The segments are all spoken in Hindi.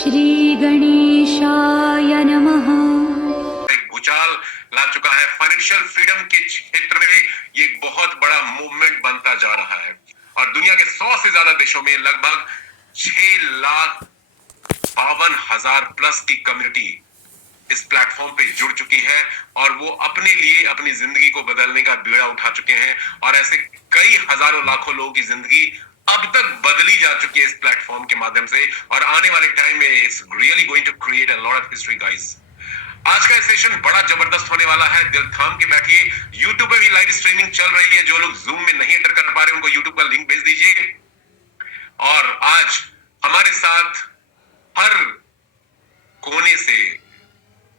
श्री गणेशाय नमः। एक भूचाल ला चुका है फाइनेंशियल फ्रीडम के क्षेत्र में। ये एक बहुत बड़ा मूवमेंट बनता जा रहा है और दुनिया के 100 से ज्यादा देशों में लगभग 6,52,000 प्लस की कम्युनिटी इस प्लेटफॉर्म पे जुड़ चुकी है और वो अपने लिए अपनी जिंदगी को बदलने का बीड़ा उठा चुके हैं और ऐसे कई हजारों लाखों लोगों की जिंदगी अब तक बदली जा चुकी है इस प्लेटफॉर्म के माध्यम से और आने वाले टाइम में it's really going to create a lot of history guys. आज का सेशन बड़ा जबरदस्त होने वाला है, दिल थाम के बैठिए। यूट्यूब पे भी लाइव स्ट्रीमिंग चल रही है, जो लोग जूम में नहीं एंटर कर पा रहे उनको यूट्यूब का लिंक भेज दीजिए। और आज हमारे साथ हर कोने से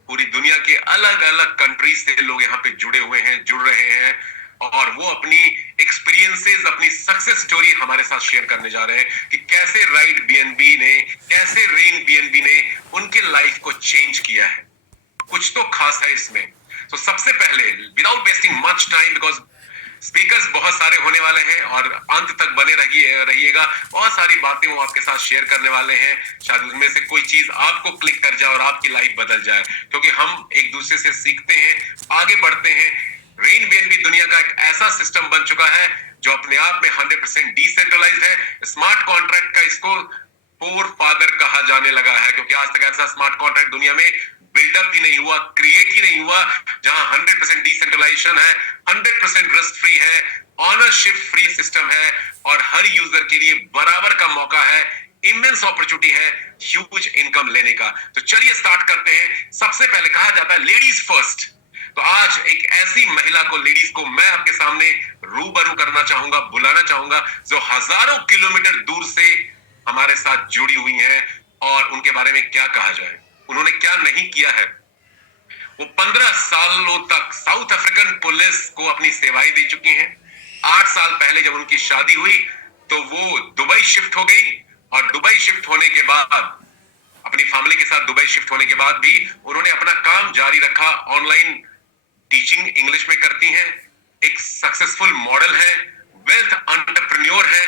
पूरी दुनिया के अलग अलग कंट्रीज से लोग यहाँ पे जुड़े हुए हैं, जुड़ रहे हैं और वो अपनी एक्सपीरियंसेस, अपनी सक्सेस स्टोरी हमारे साथ शेयर करने जा रहे हैं कि कैसे राइड बीएनबी ने, कैसे रेन बीएनबी ने उनके लाइफ को चेंज किया है। कुछ तो खास है इसमें। तो सबसे पहले without wasting much time, because speakers बहुत सारे होने वाले हैं और अंत तक बने रहिएगा। बहुत सारी बातें वो आपके साथ शेयर करने वाले हैं, शायद उनमें से कोई चीज आपको क्लिक कर जाए और आपकी लाइफ बदल जाए, क्योंकि हम एक दूसरे से सीखते हैं, आगे बढ़ते हैं। रेन बीएनबी दुनिया का एक ऐसा सिस्टम बन चुका है जो अपने आप में 100% डिसेंट्रलाइज्ड है। स्मार्ट कॉन्ट्रैक्ट का इसको फोर फादर कहा जाने लगा है, क्योंकि आज तक ऐसा स्मार्ट कॉन्ट्रैक्ट दुनिया में बिल्डअप ही नहीं हुआ, क्रिएट ही नहीं हुआ, जहां 100% डिसेंट्रलाइजेशन है, 100% रिस्क फ्री है, ऑनरशिप फ्री सिस्टम है और हर यूजर के लिए बराबर का मौका है, इमेंस अपॉर्चुनिटी है ह्यूज इनकम लेने का। तो चलिए स्टार्ट करते हैं। सबसे पहले कहा जाता है लेडीज फर्स्ट, तो आज एक ऐसी महिला को, लेडीज को मैं आपके सामने रूबरू करना चाहूंगा, बुलाना चाहूंगा, जो हजारों किलोमीटर दूर से हमारे साथ जुड़ी हुई हैं और उनके बारे में क्या कहा जाए, उन्होंने क्या नहीं किया है। वो 15 सालों तक साउथ अफ्रीकन पुलिस को अपनी सेवाएं दे चुकी हैं। 8 साल पहले जब उनकी शादी हुई तो वो दुबई शिफ्ट हो गई और दुबई शिफ्ट होने के बाद, अपनी फैमिली के साथ दुबई शिफ्ट होने के बाद भी उन्होंने अपना काम जारी रखा। ऑनलाइन टीचिंग इंग्लिश में करती हैं, एक सक्सेसफुल मॉडल है, वेल्थ एंटरप्रेन्योर है,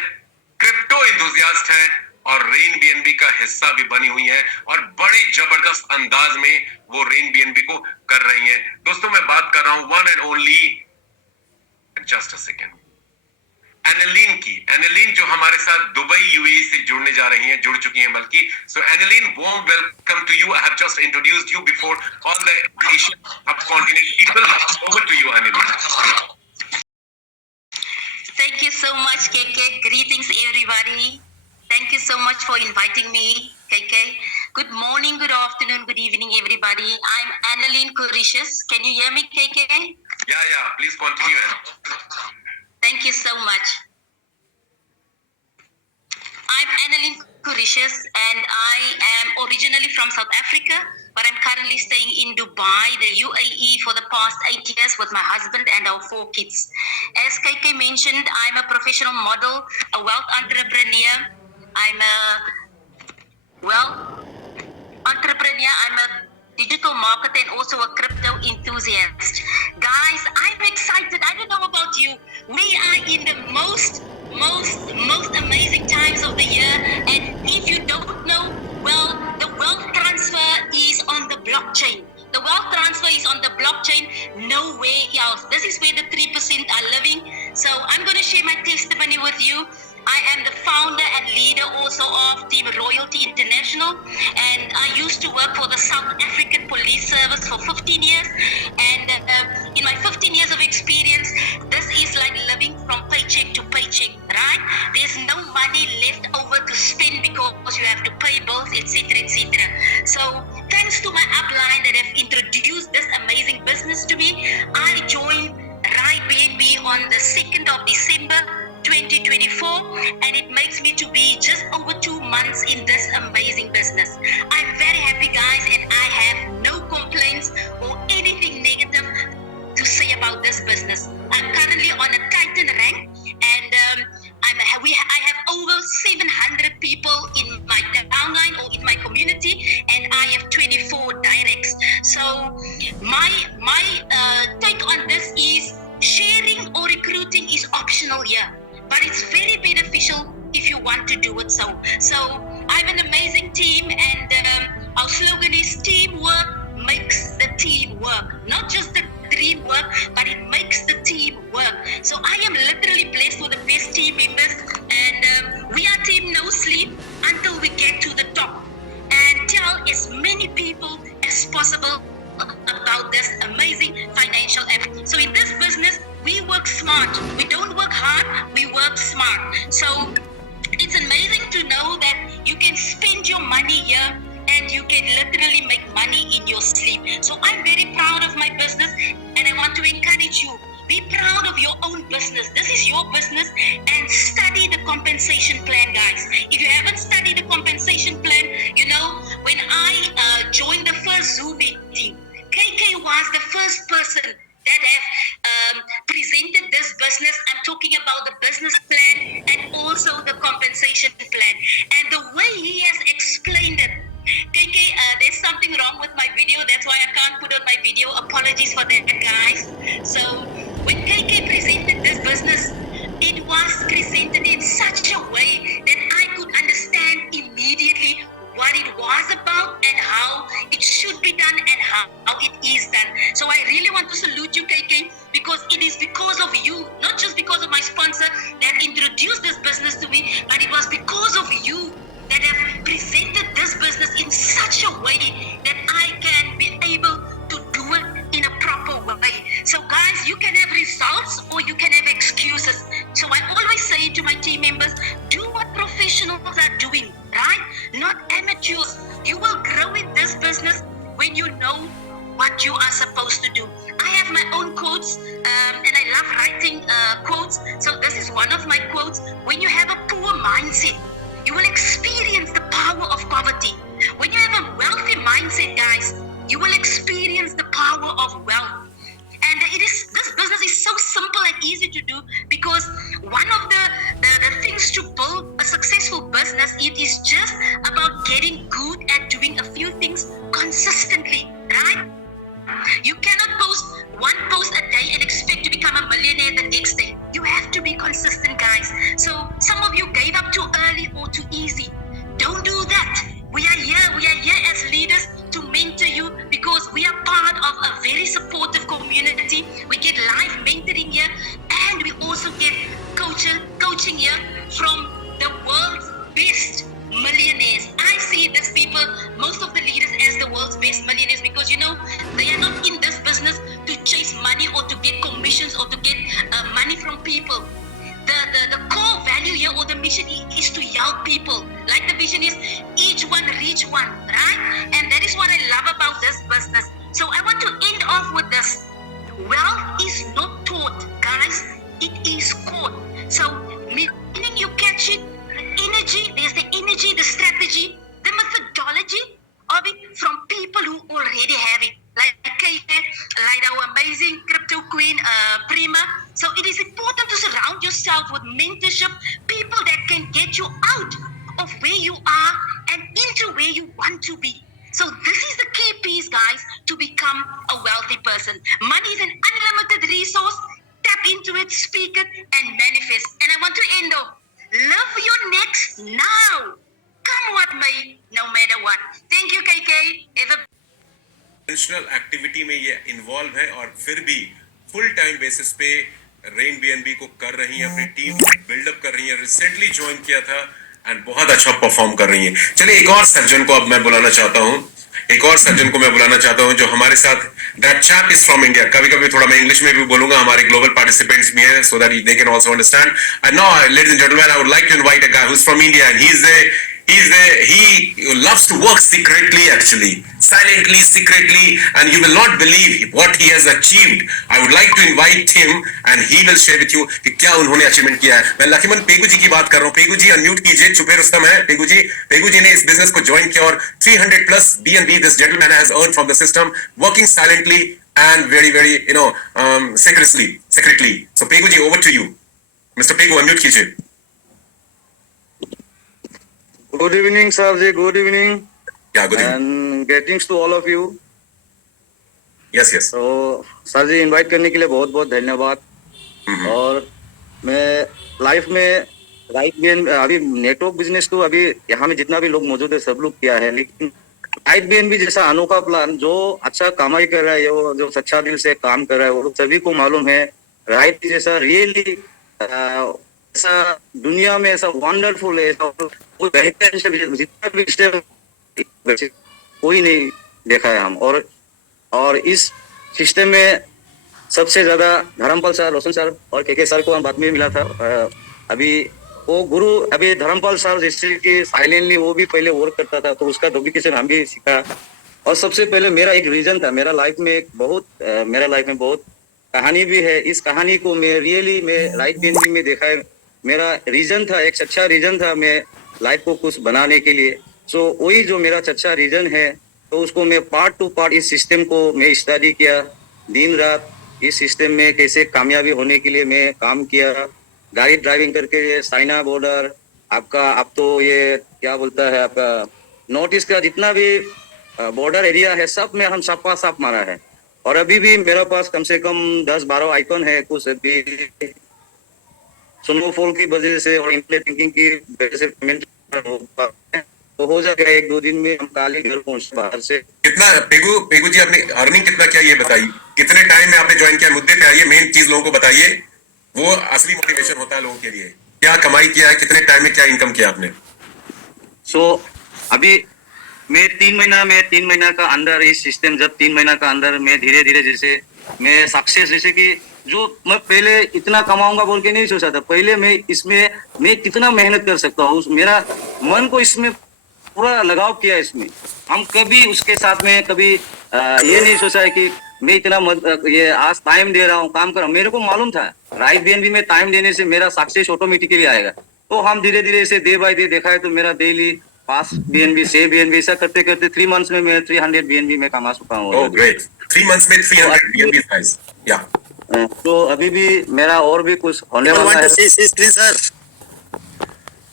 क्रिप्टो एंथुसियास्ट है और रेन बीएनबी का हिस्सा भी बनी हुई है और बड़े जबरदस्त अंदाज में वो रेन बीएनबी को कर रही हैं। दोस्तों मैं बात कर रहा हूं one and only, just a second, एनेलिन की। एनेलिन जो हमारे साथ दुबई यूएई से जुड़ने जा रही हैं, जुड़ चुकी हैं बल्कि। So Aneline, warm welcome to you. I have just introduced you before all the Asian subcontinent people. Over to you Aneline. Thank you so much, KK. Greetings, everybody. Thank you so much for inviting me, KK. Good morning, good afternoon, good evening, everybody. I'm Annalyn Corricious. Can you hear me, KK? Yeah. Please continue. Thank you so much. I'm Annalyn Corricious, and I am originally from South Africa, but I'm currently staying in Dubai, the UAE, for the past 8 years with my husband and our 4 kids. As KK mentioned, I'm a professional model, a wealth entrepreneur. I'm a wealth entrepreneur. I'm a digital marketer and also a crypto enthusiast. Guys, I'm excited. I don't know about you. We are in the most amazing times of the year, and if you don't know, well, the wealth transfer is on the blockchain. The wealth transfer is on the blockchain, nowhere else. This is where the 3% are living. So I'm going to share my testimony with you. I am the founder and leader also of Team Royalty International, and I used to work for the South African Police Service for 15 years, and in my 15 years of experience, this is like living from paycheck to paycheck, right? There's no money left over to spend because you have to pay bills, etc., etc. So thanks to my upline that have introduced this amazing business to me, I joined Ride BNB on the 2nd of December 2024, and it makes me to be just over 2 months in this amazing business. I'm very happy, guys, and I have no complaints or anything negative to say about this business. I'm currently on a Titan rank, and I have over 700 people in my downline or in my community, and I have 24 directs. So my take on this is sharing or recruiting is optional here, but it's very beneficial if you want to do it. So I have an amazing team, and this amazing financial app. So in this business, we work smart. We don't work hard, we work smart. So it's amazing to know that you can spend your money here and you can literally make money in your sleep. So I'm very proud of my business, and I want to encourage you. Be proud of your own business. This is your business, and study the compensation plan, guys. If you haven't studied the compensation plan, you know, when I joined the first Zoom meeting, KK was the first person that have presented this business. I'm talking about the business plan and also the compensation plan. And the way he has explained it, KK, there's something wrong with my video. That's why I can't put on my video. Apologies for that, guys. So when KK presented this business, it was presented in such a way that I could understand immediately what it was about and how it should be done and how it is done. So I really want to salute you, KK, because it is because of you, not just because of my sponsor that introduced this business to me, but it was because of you that have presented this business in such a way that I can be able to do it in a proper way. So guys, you can have results or you can have excuses. So I always say to my team members, do what professionals are doing, right? Not amateurs. You will grow in this business when you know what you are supposed to do. I have my own quotes, and I love writing quotes. So this is one of my quotes. When you have a poor mindset, you will experience the power of poverty. When you have a wealthy mindset, guys, you will experience the power of wealth. And this business is so simple and easy to do, because one of the things to build a successful business, it is just about getting good at doing a few things consistently, right? You cannot post one post a day and expect to become a millionaire the next day. You have to be consistent, guys. So some of you gave up too early or too easy. Don't do that. We are here as leaders to mentor you, because we are part of a very supportive community. We get live mentoring here, and we also get coaching here from the world's best millionaires. I see these people, most of the leaders, as the world's best millionaires, because you know they are not in this business to chase money or to get commissions or to get money from people. The core value here, or the mission, is to help people. Like the vision is each one reach one, right? And that is what I love about this business. So I want to end off with this. Wealth is not taught, guys. It is caught. So meaning you catch it, there's the energy, the strategy, the methodology of it from people who already have it. Like our amazing crypto queen, Prima. So it is important to surround yourself with mentorship, people that can get you out of where you are and into where you want to be. So this is the key piece, guys, to become a wealthy person. Money is an unlimited resource. Tap into it, speak it, and manifest. And I want to end off. Love your next now. Come what may, no matter what. Thank you, KK. International activity में ये इन्वॉल्व है, और फिर भी फुल टाइम बेसिस पे रेन बीएनबी को कर रही है, अपनी टीम बिल्डअप कर रही है। रिसेंटली ज्वाइन किया था एंड बहुत अच्छा परफॉर्म कर रही है। चलिए एक और सज्जन को अब मैं बुलाना चाहता हूं, जो हमारे साथ, that chap is from India. कभी कभी थोड़ा मैं इंग्लिश में भी बोलूंगा, हमारे ग्लोबल पार्टिसिपेंट्स भी हैं, so that they can also understand. And now ladies and gentleman, I would like to invite a guy who is from India, and he loves to work secretly, actually, silently, secretly, and you will not believe what he has achieved. I would like to invite him and he will share with you कि क्या उन्होंने अचीवमेंट किया है। मैं लकीमन पेगू जी की बात कर रहा हूँ। पेगू जी अनम्यूट कीजिए, छुपे रुस्तम है पेगू जी ने इस बिजनेस को ज्वाइन किया, और 300 plus BNB this gentleman has earned from the system, working silently and very secretly. So Pegu ji, over to you. Mr. Pegu, unmute कीजिए। Good evening, sir. Good evening. Yeah, good evening. And greetings to all of you. Yes. तो सर जी, इनवाइट करने के लिए बहुत बहुत धन्यवाद। और मैं लाइफ में अभी नेटवर्क बिजनेस तो अभी यहाँ में जितना भी लोग मौजूद है सब लोग किया है, लेकिन राइट बीएनबी जैसा अनोखा प्लान जो अच्छा कमाई कर रहा है, वो जो सच्चा दिल से काम कर रहा है, वो सभी को मालूम है। राइट जैसा रियली ऐसा दुनिया में ऐसा वंडरफुल है, ऐसा कोई बेहतर जितना भी स्टेप कोई नहीं देखा है हम। और इस सिस्टम में सबसे ज्यादा धर्मपाल सर, रोशन सर और के सर को बाद में मिला था। अभी वो गुरु, अभी धर्मपाल सर जैसे कि साइलेंटली वो भी पहले वर्क करता था, तो उसका डुप्लीकेशन हम भी सीखा। और सबसे पहले मेरा एक रीजन था, मेरा लाइफ में बहुत कहानी भी है। इस कहानी को मैं राइट बीएनबी में देखा है। मेरा रीजन था, एक अच्छा रीजन था मैं लाइफ को कुछ बनाने के लिए। सो वही जो मेरा अच्छा रीजन है, तो उसको मैं पार्ट टू पार्ट इस सिस्टम को मैं स्टडी किया, दिन रात इस सिस्टम में कैसे कामयाबी होने के लिए मैं काम किया। गाड़ी ड्राइविंग करके चाइना बॉर्डर, आपका अब तो ये क्या बोलता है, आपका नॉर्थ ईस्ट का जितना भी बॉर्डर एरिया है, सब में हम सबका साफ मारा है। और अभी भी मेरे पास कम से कम 10-12 आइकन है। कुछ अभी स्नोफॉल की वजह से और इंटरनेट बैंकिंग की वजह से पेमेंट तो हो जाएगा 1-2 दिन में। हम काले घर पहुंचे बाहर से। कितना पेगू जी आपने अर्निंग कितना किया ये बताइए, कितने टाइम में आपने ज्वाइन किया? मुद्दे पे आइए, मेन चीज लोगों को बताइए, वो असली मोटिवेशन होता है लोगों के लिए। क्या कमाई किया है, कितने टाइम में क्या इनकम किया आपने? अभी मैं 3 महीना का अंदर इस सिस्टम, जब 3 महीना का अंदर मैं धीरे धीरे जैसे मैं सक्सेस, जैसे कि जो मैं पहले इतना कमाऊंगा बोल के नहीं सोचा था। पहले मैं कितना मेहनत कर सकता हूँ, मेरा मन को इसमें पूरा लगाव किया इसमें। हम कभी उसके साथ में कभी ये नहीं सोचा है कि मैं इतना ये आज टाइम दे रहा हूँ, काम कर रहा हूँ। मेरे को मालूम था राइट बीएनबी में टाइम देने से मेरा सक्सेस ऑटोमेटिकली आएगा। तो हम धीरे धीरे इसे डे बाय डे देखा है, तो मेरा डेली 5 BNB 6 BNB ऐसा करते करते 3 मंथ्स में मैं 300 BNB में कमा चुका हूँ। ओह ग्रेट, 3 मंथ्स में 300 BNB गाइस। या तो अभी भी मेरा और भी कुछ होने वाला है।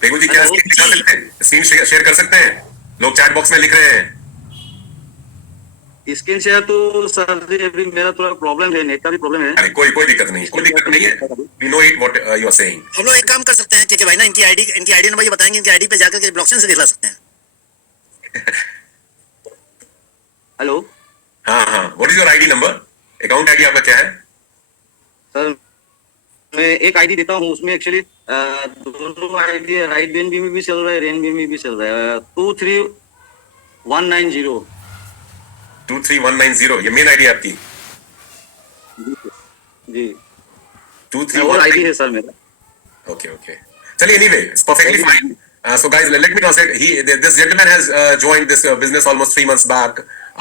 पेगू जी क्या स्क्रीन दिखा सकते हैं? स्क्रीन शेयर कर सकते हैं? लोग चैट बॉक्स में लिख रहे हैं। स्क्रीन शेयर तो सर अभी मेरा थोड़ा प्रॉब्लम है, नेट का भी प्रॉब्लम है। अरे कोई दिक्कत नहीं है। We know it what you are saying. हम लोग एक काम कर सकते हैं कि भाई ना, इनकी आईडी नंबर ये बताएंगे, इनकी आईडी पे जाकर के ब्लॉकचेन से दिखला सकते हैं। हेलो, हाँ, what is your ID number? Account ID आपका क्या है? सर मैं एक आईडी देता हूँ, उसमें एक्चुअली दोनों आईडी है, राइट बीएनबी में भी चल रहा है, रेन बीएनबी में भी चल रहा है। 23190 23190 ये मेन आईडी आपकी? जी 231 आईडी है सर मेरा। Okay. चलिए, anyway, it's perfectly fine. So guys, let me translate. This gentleman has joined this business almost 3 months back,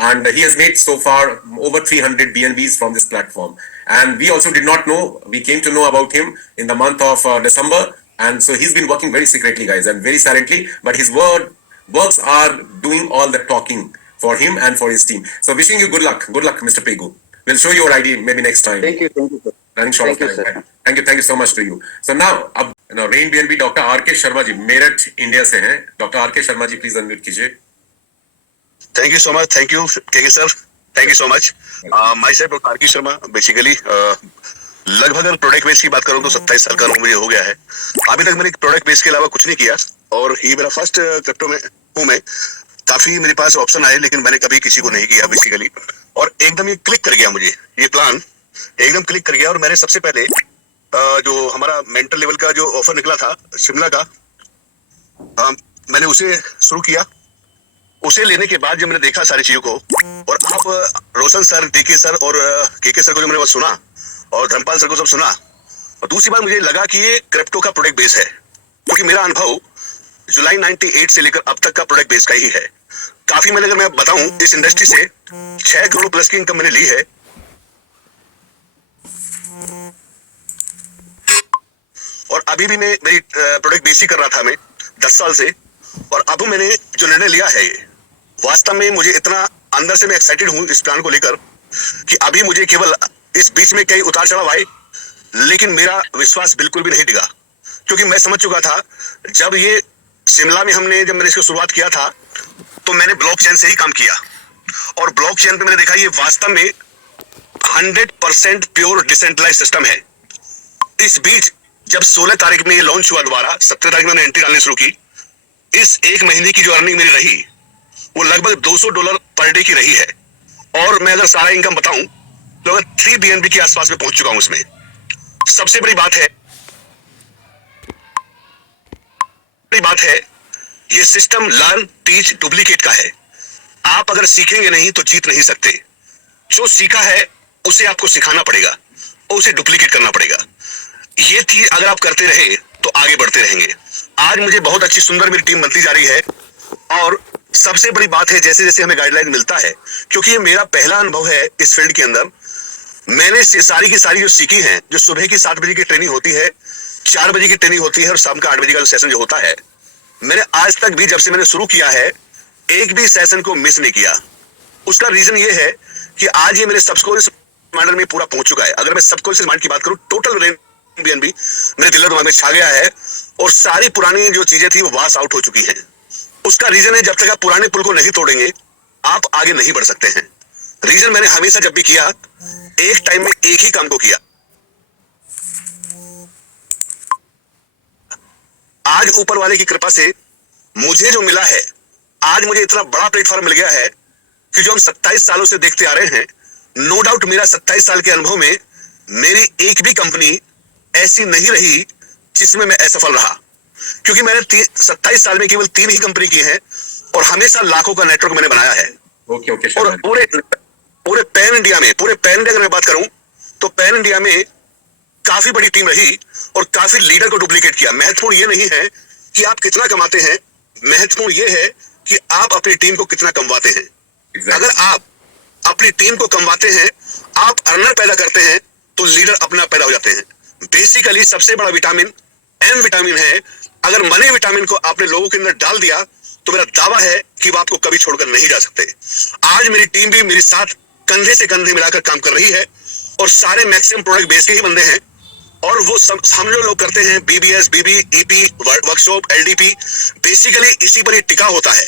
and he has made so far over 300 BNBs from this platform. And we also did not know. We came to know about him in the month of December, and so he's been working very secretly, guys, and very silently. But his works are doing all the talking for him and for his team. So wishing you good luck, Mr. Pegu. We'll show you your ID maybe next time. Thank you, sir. Running short of time. Thank you so much to you. So now, अब रेन बीएनबी doctor RK. Sharma ji Meerut India से हैं। Doctor RK. Sharma ji please unmute कीजिए। Thank you so much, thank you के sir, thank you so much. Myself doctor RK. Sharma, basically लगभग अगर प्रोडक्ट बेस की बात करूं तो 27 साल का उम्र मुझे हो गया है। अभी तक मैंने प्रोडक्ट बेस के अलावा कुछ नहीं किया, और ये मेरा फर्स्ट क्रिप्टो में हूं मैं। काफी मेरे पास ऑप्शन आए, लेकिन मैंने कभी किसी को नहीं किया बेसिकली। और एकदम ये क्लिक कर गया, मुझे ये प्लान एकदम क्लिक कर गया। और मैंने सबसे पहले जो हमारा मेंटर लेवल का जो ऑफर निकला था शिमला का, मैंने उसे शुरू किया। उसे लेने के बाद जब मैंने देखा सारी चीजों को, और आप रोशन सर, डीके सर और के सर को जो मैंने सुना, और धर्मपाल सर को सब सुना, और दूसरी बात मुझे लगा कि ये क्रिप्टो का प्रोडक्ट बेस है, क्योंकि मेरा अनुभव जुलाई 98 से लेकर अब तक का प्रोडक्ट बेस का ही है। काफी मैंने, अगर मैं बताऊं, इस इंडस्ट्री से 6 करोड़ प्लस की इनकम मैंने ली है। और अभी भी मैं मेरी प्रोडक्ट बेस ही कर रहा था मैं 10 साल से। और अब मैंने जो निर्णय लिया है, ये वास्तव में मुझे इतना अंदर से मैं एक्साइटेड हूं इस प्लान को लेकर, कि अभी मुझे केवल इस बीच में कई उतार चढ़ाव आए, लेकिन मेरा विश्वास बिल्कुल भी नहीं डिगा, क्योंकि मैं समझ चुका था जब ये शिमला में जब मैंने इसको शुरुआत किया था, तो मैंने ब्लॉकचेन से ही काम किया। और ब्लॉकचेन पे मैंने देखा ये वास्तव में 100% प्योर डिसेंट्रलाइज्ड सिस्टम है। इस बीच जब 16 तारीख में ये लॉन्च हुआ, दोबारा 17 तारीख में मैंने एंट्री डालनी शुरू की, इस एक महीने की जो अर्निंग मेरी रही वो लगभग $200 पर डे की रही है। और मैं अगर सारा इनकम बताऊं तो अगर 3 BNB के आसपास में पहुंच चुका हूं उसमें। सबसे बड़ी बात है ये सिस्टम लर्न टीच डुप्लीकेट का है। आप अगर सीखेंगे नहीं तो जीत नहीं सकते। जो सीखा है उसे आपको सिखाना पड़ेगा और उसे डुप्लीकेट करना पड़ेगा। ये चीज अगर आप करते रहे तो आगे बढ़ते रहेंगे। आज मुझे बहुत अच्छी सुंदर मेरी टीम बनती जा रही है और सबसे बड़ी बात है जैसे जैसे हमें गाइडलाइन मिलता है, क्योंकि ये मेरा पहला अनुभव है इस फील्ड के अंदर। मैंने सारी की सारी जो सीखी है, जो सुबह की 7 बजे की ट्रेनिंग होती है, 4 बजे की ट्रेनिंग होती है और शाम का 8 बजे का सेशन जो होता है, मैंने आज तक भी जब से मैंने शुरू किया है एक भी सेशन को मिस नहीं किया। उसका रीजन ये है कि आज ये मेरे सबकॉन्शियस माइंड में पूरा पहुंच चुका है। अगर मैं सबकॉन्शियस माइंड की बात करूं, टोटल रेन बीएनबी मेरे दिल दिमाग में छा गया है और सारी पुरानी जो चीजें थी वो वॉश आउट हो चुकी हैं। उसका रीजन है जब तक आप पुराने पुल को नहीं तोड़ेंगे आप आगे नहीं बढ़ सकते हैं। रीजन मैंने हमेशा जब भी किया एक टाइम में एक ही काम को किया। आज ऊपर वाले की कृपा से मुझे जो मिला है, आज मुझे इतना बड़ा प्लेटफॉर्म मिल गया है कि जो हम 27 सालों से देखते आ रहे हैं, नो डाउट मेरा 27 साल के अनुभव में मेरी एक भी कंपनी ऐसी नहीं रही जिसमें मैं असफल रहा, क्योंकि मैंने 27 साल में केवल 3 ही कंपनी की है और हमेशा लाखों का नेटवर्क मैंने बनाया है। ओके और पूरे पैन इंडिया में, पूरे पैन इंडिया अगर मैं बात करूं तो पैन इंडिया में काफी बड़ी टीम रही और काफी लीडर को डुप्लीकेट किया। महत्वपूर्ण ये नहीं है कि आप कितना कमाते हैं, महत्वपूर्ण ये है कि आप अपनी टीम को कितना कमवाते हैं। अगर आप अपनी टीम को कमवाते हैं, आप अर्नर पैदा करते हैं, तो लीडर अपना पैदा हो जाते हैं। बेसिकली सबसे बड़ा विटामिन एम विटामिन है। अगर मनी विटामिन को आपने लोगों के अंदर डाल दिया तो मेरा दावा है कि वो आपको कभी छोड़कर नहीं जा सकते। आज मेरी टीम भी मेरे साथ कंधे से कंधे मिलाकर काम कर रही है और सारे मैक्सिमम प्रोडक्ट बेस के ही बंदे हैं और वो सब हम जो लोग करते हैं बीबीएस, बीबी, ईपी, वर्कशॉप, एलडीपी, बेसिकली इसी पर ये टिका होता है।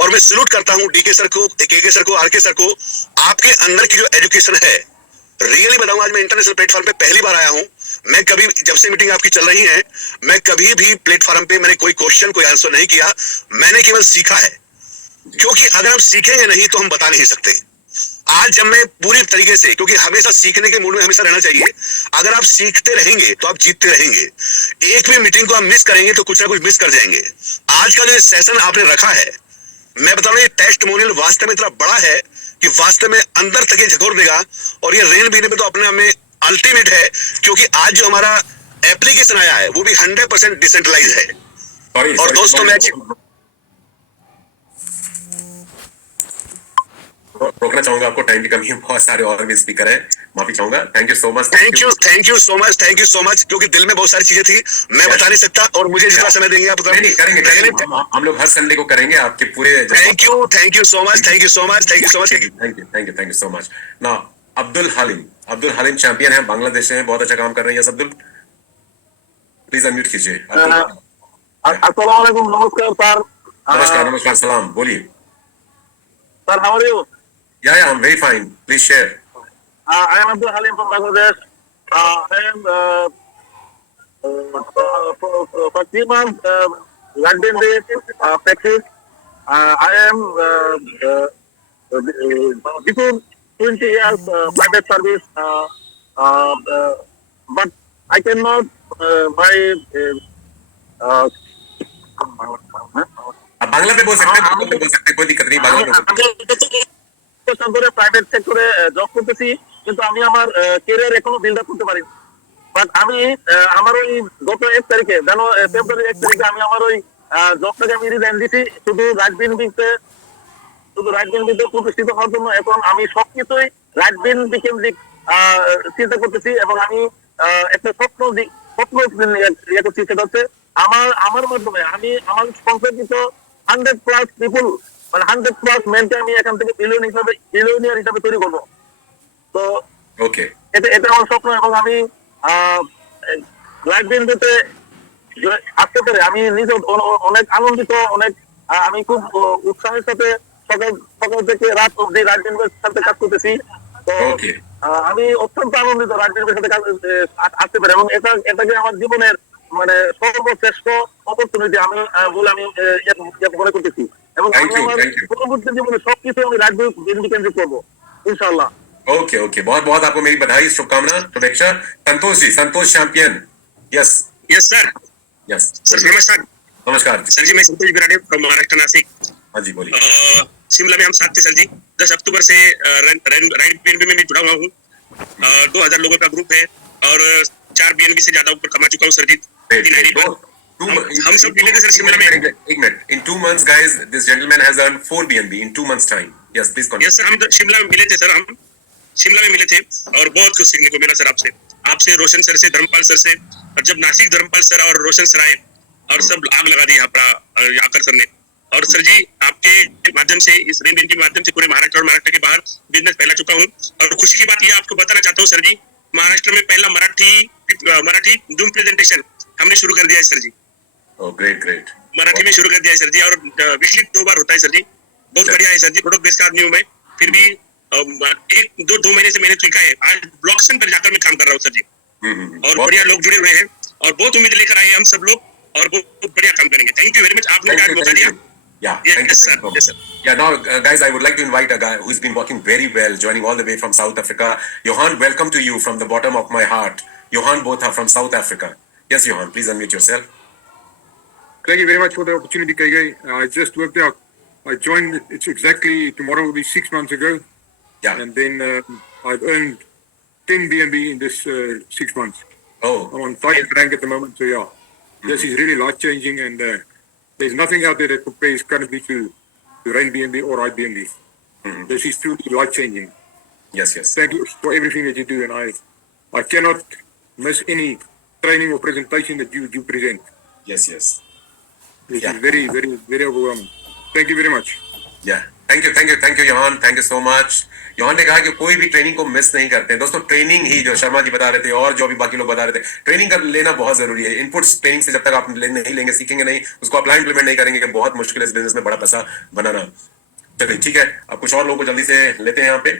और मैं सैल्यूट करता हूं डीके सर को, केके सर को, आरके सर को। आपके अंदर की जो एजुकेशन है, रियली बताऊं, आज मैं इंटरनेशनल प्लेटफॉर्म पे पहली बार आया हूं। मैं कभी, जब से मीटिंग आपकी चल रही है, मैं कभी भी प्लेटफॉर्म पे मैंने कोई क्वेश्चन, कोई आंसर नहीं किया। मैंने केवल सीखा है, क्योंकि अगर हम सीखेंगे नहीं तो हम बता नहीं सकते। आज जब मैं पूरी तरीके से, क्योंकि हमेशा सीखने के मूड में हमेशा रहना चाहिए, अगर आप सीखते रहेंगे तो आप जीतते रहेंगे। एक भी मीटिंग को आप मिस करेंगे तो कुछ ना कुछ मिस कर जाएंगे। आज का जो सेशन आपने रखा है, मैं बता रहा हूं, ये टेस्टिमोनियल वास्तव में इतना बड़ा है कि वास्तव में अंदर तक ये झकोर देगा। और ये रेन बीने में तो अपने में अल्टीमेट है, क्योंकि आज जो हमारा एप्लीकेशन आया है वो भी 100% डिसेंट्रलाइज है। और दोस्तों मैं रोकना चाहूंगा आपको, टाइम की कमी है, बहुत सारे और भी स्पीकर हैं, माफी चाहूंगा। Thank you so much. Thank you so much, क्योंकि दिल में बहुत सारी चीजें थी, मैं बता नहीं सकता और मुझे जितना समय देंगे आप नहीं करेंगे। हम लोग हर संडे को करेंगे आपके पूरे। Thank you so much. Thank you so much. ना अब्दुल हलीम चैंपियन है, बांग्लादेश से हैं, बहुत अच्छा काम कर रहे हैं। अब्दुल प्लीज अनम्यूट कीजिए। अस्सलाम वालेकुम, नमस्कार सर। नमस्कार, सलाम, बोलिए sir, how are you? Yeah, I'm very fine. Please share. I am Abdul Halim from Bangladesh. I am for 3 months London based practice. I am before 20 years private service, but I cannot my Bangla में बोल सकते, कोई दिक्कत नहीं, बांग्ला में। প্রাইভেট সেক্টরে জব করতেছি, কিন্তু আমি আমার ক্যারিয়ার এখনো বিল্ড আপ করতে পারিনি। বাট আমি আমার ওই গত 1 তারিখে, ফেব্রুয়ারি 1 তারিখে আমি আমার ওই জবটাকে আমি রিজাইন দিছি শুধু রাজবিনবিতে প্রতিষ্ঠিত হওয়ার জন্য। এখন আমি সবকিছুই রাজবিনবি কেন্দ্রিক চিন্তা করতেছি এবং আমি একটা স্বপ্ন ইয়ে করছি, সেটা হচ্ছে আমার মাধ্যমে আমি আমার সংসারিত 100+ পিপল, মানে 100+ মেনকে আমি এখান থেকে বিলিয়নিয়ার হিসাবে তৈরি করবো। তো ওকে, এটা আমার স্বপ্ন এবং আমি রাজবিনবিতে আসতে পেরে আমি নিজে অনেক আনন্দিত, অনেক আমি খুব উৎসাহের সাথে সকাল থেকে রাত অবধি রাজবিনবির সাথে কাজ করতেছি। তো আমি অত্যন্ত আনন্দিত রাজবিনবির সাথে আসতে পারে এবং এটাকে আমার জীবনের মানে সর্বশ্রেষ্ঠ অপরচুনিটি আমি বলে আমি মনে করতেছি এবং আমি আমার পরবর্তী জীবনে সবকিছু আমি রাজবিনবি কেন্দ্রিক করবো इंशाल्लाह। ओके, बहुत बहुत आपको मेरी बधाई, शुभकामना, शुभेच्छा। संतोष चैंपियन। Yes sir. नमस्कार सर जी, मैं संतोष बिराडे फ्रॉम महाराष्ट्र, नासिक। हाँ जी, बोलिए। शिमला में हम साथ थे सर जी। 10 अक्टूबर से राइट बीएनबी में मैं जुड़ा हुआ हूँ 2000 लोगों का ग्रुप है और 4 BNB से ज्यादा ऊपर कमा चुका हूँ सर जी। 3 ID पर हम सब मिले थे सर शिमला में। एक minute, in 2 months guys this gentleman has earned 4 BNB in 2 months time. Yes please continue. Yes sir, हम शिमला में मिले थे सर, हम शिमला में मिले थे और बहुत कुछ सीखने को मिला सर आपसे रोशन सर से, धर्मपाल सर से। और जब नासिक धर्मपाल सर और रोशन सर आए और सब आग लगा दी आकर सर ने। और सर जी आपके माध्यम से, इस रेन के माध्यम से पूरे महाराष्ट्र और महाराष्ट्र के बाहर बिजनेस फैला चुका हूँ। और खुशी की बात यह आपको बताना चाहता हूँ सर जी, महाराष्ट्र में पहला मराठी जूम प्रेजेंटेशन हमने शुरू कर दिया है सर जी। Oh great. मराठी में शुरू कर दिया है सर जी और वीकली 2 बार होता है सर जी। बहुत बढ़िया है सर जी, प्रोडक्ट बेस्ड आदमी हूँ मैं, फिर भी 1-2 महीने से मैंने सीखा है। आज ब्लॉकसन पर जाकर मैं काम कर रहा हूँ सर जी। और बढ़िया लोग जुड़े हुए हैं और बहुत उम्मीद लेकर आए हम सब लोग और बहुत बढ़िया काम करेंगे। थैंक यू वेरी मच, आपने आज बता दिया। Yeah, Yes, thank you. sir. Yes, sir. Yeah, now guys, I would like to invite a guy who's been working very well, joining all the way from South Africa. Johan, welcome to you from the bottom of my heart. Johan Botha from South Africa. Yes, Johan, please unmute yourself. Thank you very much for the opportunity, KK. I just worked out. I joined, it's exactly, tomorrow will be 6 months ago. Yeah. And then I've earned 10 BNB in this 6 months. Oh. I'm on 5th rank at the moment, so yeah. This is really life-changing and there's nothing out there that compares currently to Rain BNB or IBNB. This is truly life-changing. Yes. Thank you for everything that you do, and I cannot miss any training or presentation that you present. Yes. This Yeah. is very, very, very overwhelming. Thank you very much. Yeah. Thank you, Johan. Thank you so much. Yohan ने कहा कि कोई भी ट्रेनिंग को मिस नहीं करते हैं। दोस्तों ट्रेनिंग ही, जो शर्मा जी बता रहे थे और जो भी बाकी लोग बता रहे थे, ट्रेनिंग कर लेना बहुत जरूरी है। इनपुट्स ट्रेनिंग से जब तक आप नहीं लेंगे, सीखेंगे नहीं, उसको अप्लाई इंप्लीमेंट नहीं करेंगे, बहुत मुश्किल है इस बिजनेस में बड़ा पैसा बनाना। चलिए ठीक है, अब कुछ और लोगों को जल्दी से लेते हैं यहाँ पे।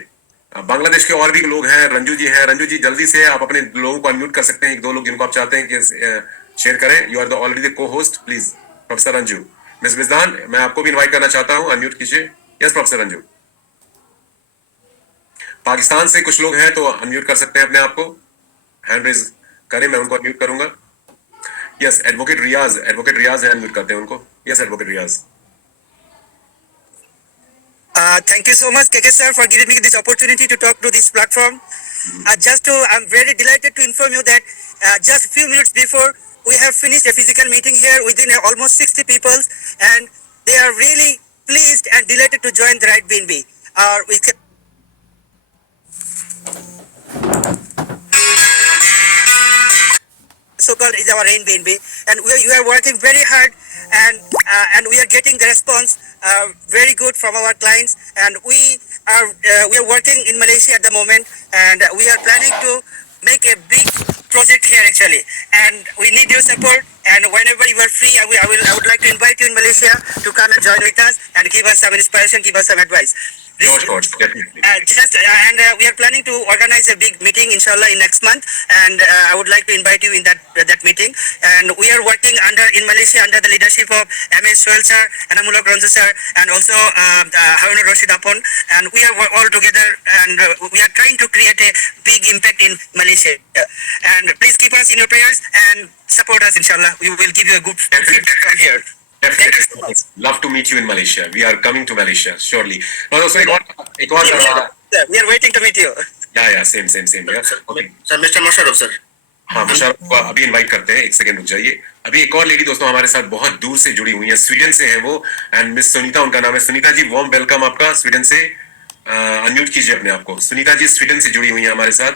बांग्लादेश के और भी लोग हैं, रंजू जी हैं। रंजू जी जल्दी से आप अपने लोगों को अनम्यूट कर सकते हैं, 1-2 लोग जिनको आप चाहते हैं कि शेयर करें। You are already the co host, please professor Ranju. Miss बिजदान, मैं आपको भी इन्वाइट करना चाहता हूँ, अनम्यूट कीजिए। Yes professor Ranju. पाकिस्तान से कुछ लोग हैं तो अनम्यूट कर सकते हैं अपने आप को, हैंड रेज करें, मैं उनको अनम्यूट करूंगा। यस, एडवोकेट रियाज है, अनम्यूट करते हैं उनको। Yes advocate Riyaz. Thank you so much, KK sir, for giving me this opportunity to talk to this platform. I'm very delighted to inform you that just a few minutes before we have finished a physical meeting here within almost 60 people, and they are really pleased and delighted to join the Right BNB. So-called is our Rain BNB, and you are working very hard, and we are getting the response very good from our clients, and we are working in Malaysia at the moment, and we are planning to make a big project here actually, and we need your support. And whenever you are free, I would like to invite you in Malaysia to come and join with us and give us some inspiration, give us some advice. Sure, definitely. We are planning to organize a big meeting, inshallah, in next month, and I would like to invite you in that meeting. And we are working in Malaysia under the leadership of MS Soel sir, Anamullah Bronze sir, and also Harun Rashid Apon, and we are all together, and we are trying to create a big impact in Malaysia. And please keep us in your prayers and support us, inshallah. We will give you a good feedback from here. Definitely. Love to meet you in Malaysia. We are coming to Malaysia surely. और दोस्तों एक और We are waiting to meet you. या same yeah. Okay. Sir mister Musharraf sir. हाँ, मुशर्रफ को अभी इनवाइट करते हैं, 1 सेकंड रुक जाइए। अभी एक और लेडी दोस्तों हमारे साथ बहुत दूर से जुड़ी हुई है, स्वीडन से है वो, एंड मिस सुनीता उनका नाम है। सुनीता जी, वार्म वेलकम आपका स्वीडन से। अनम्यूट कीजिए अपने आप को। सुनीता जी स्वीडन से जुड़ी हुई है हमारे साथ।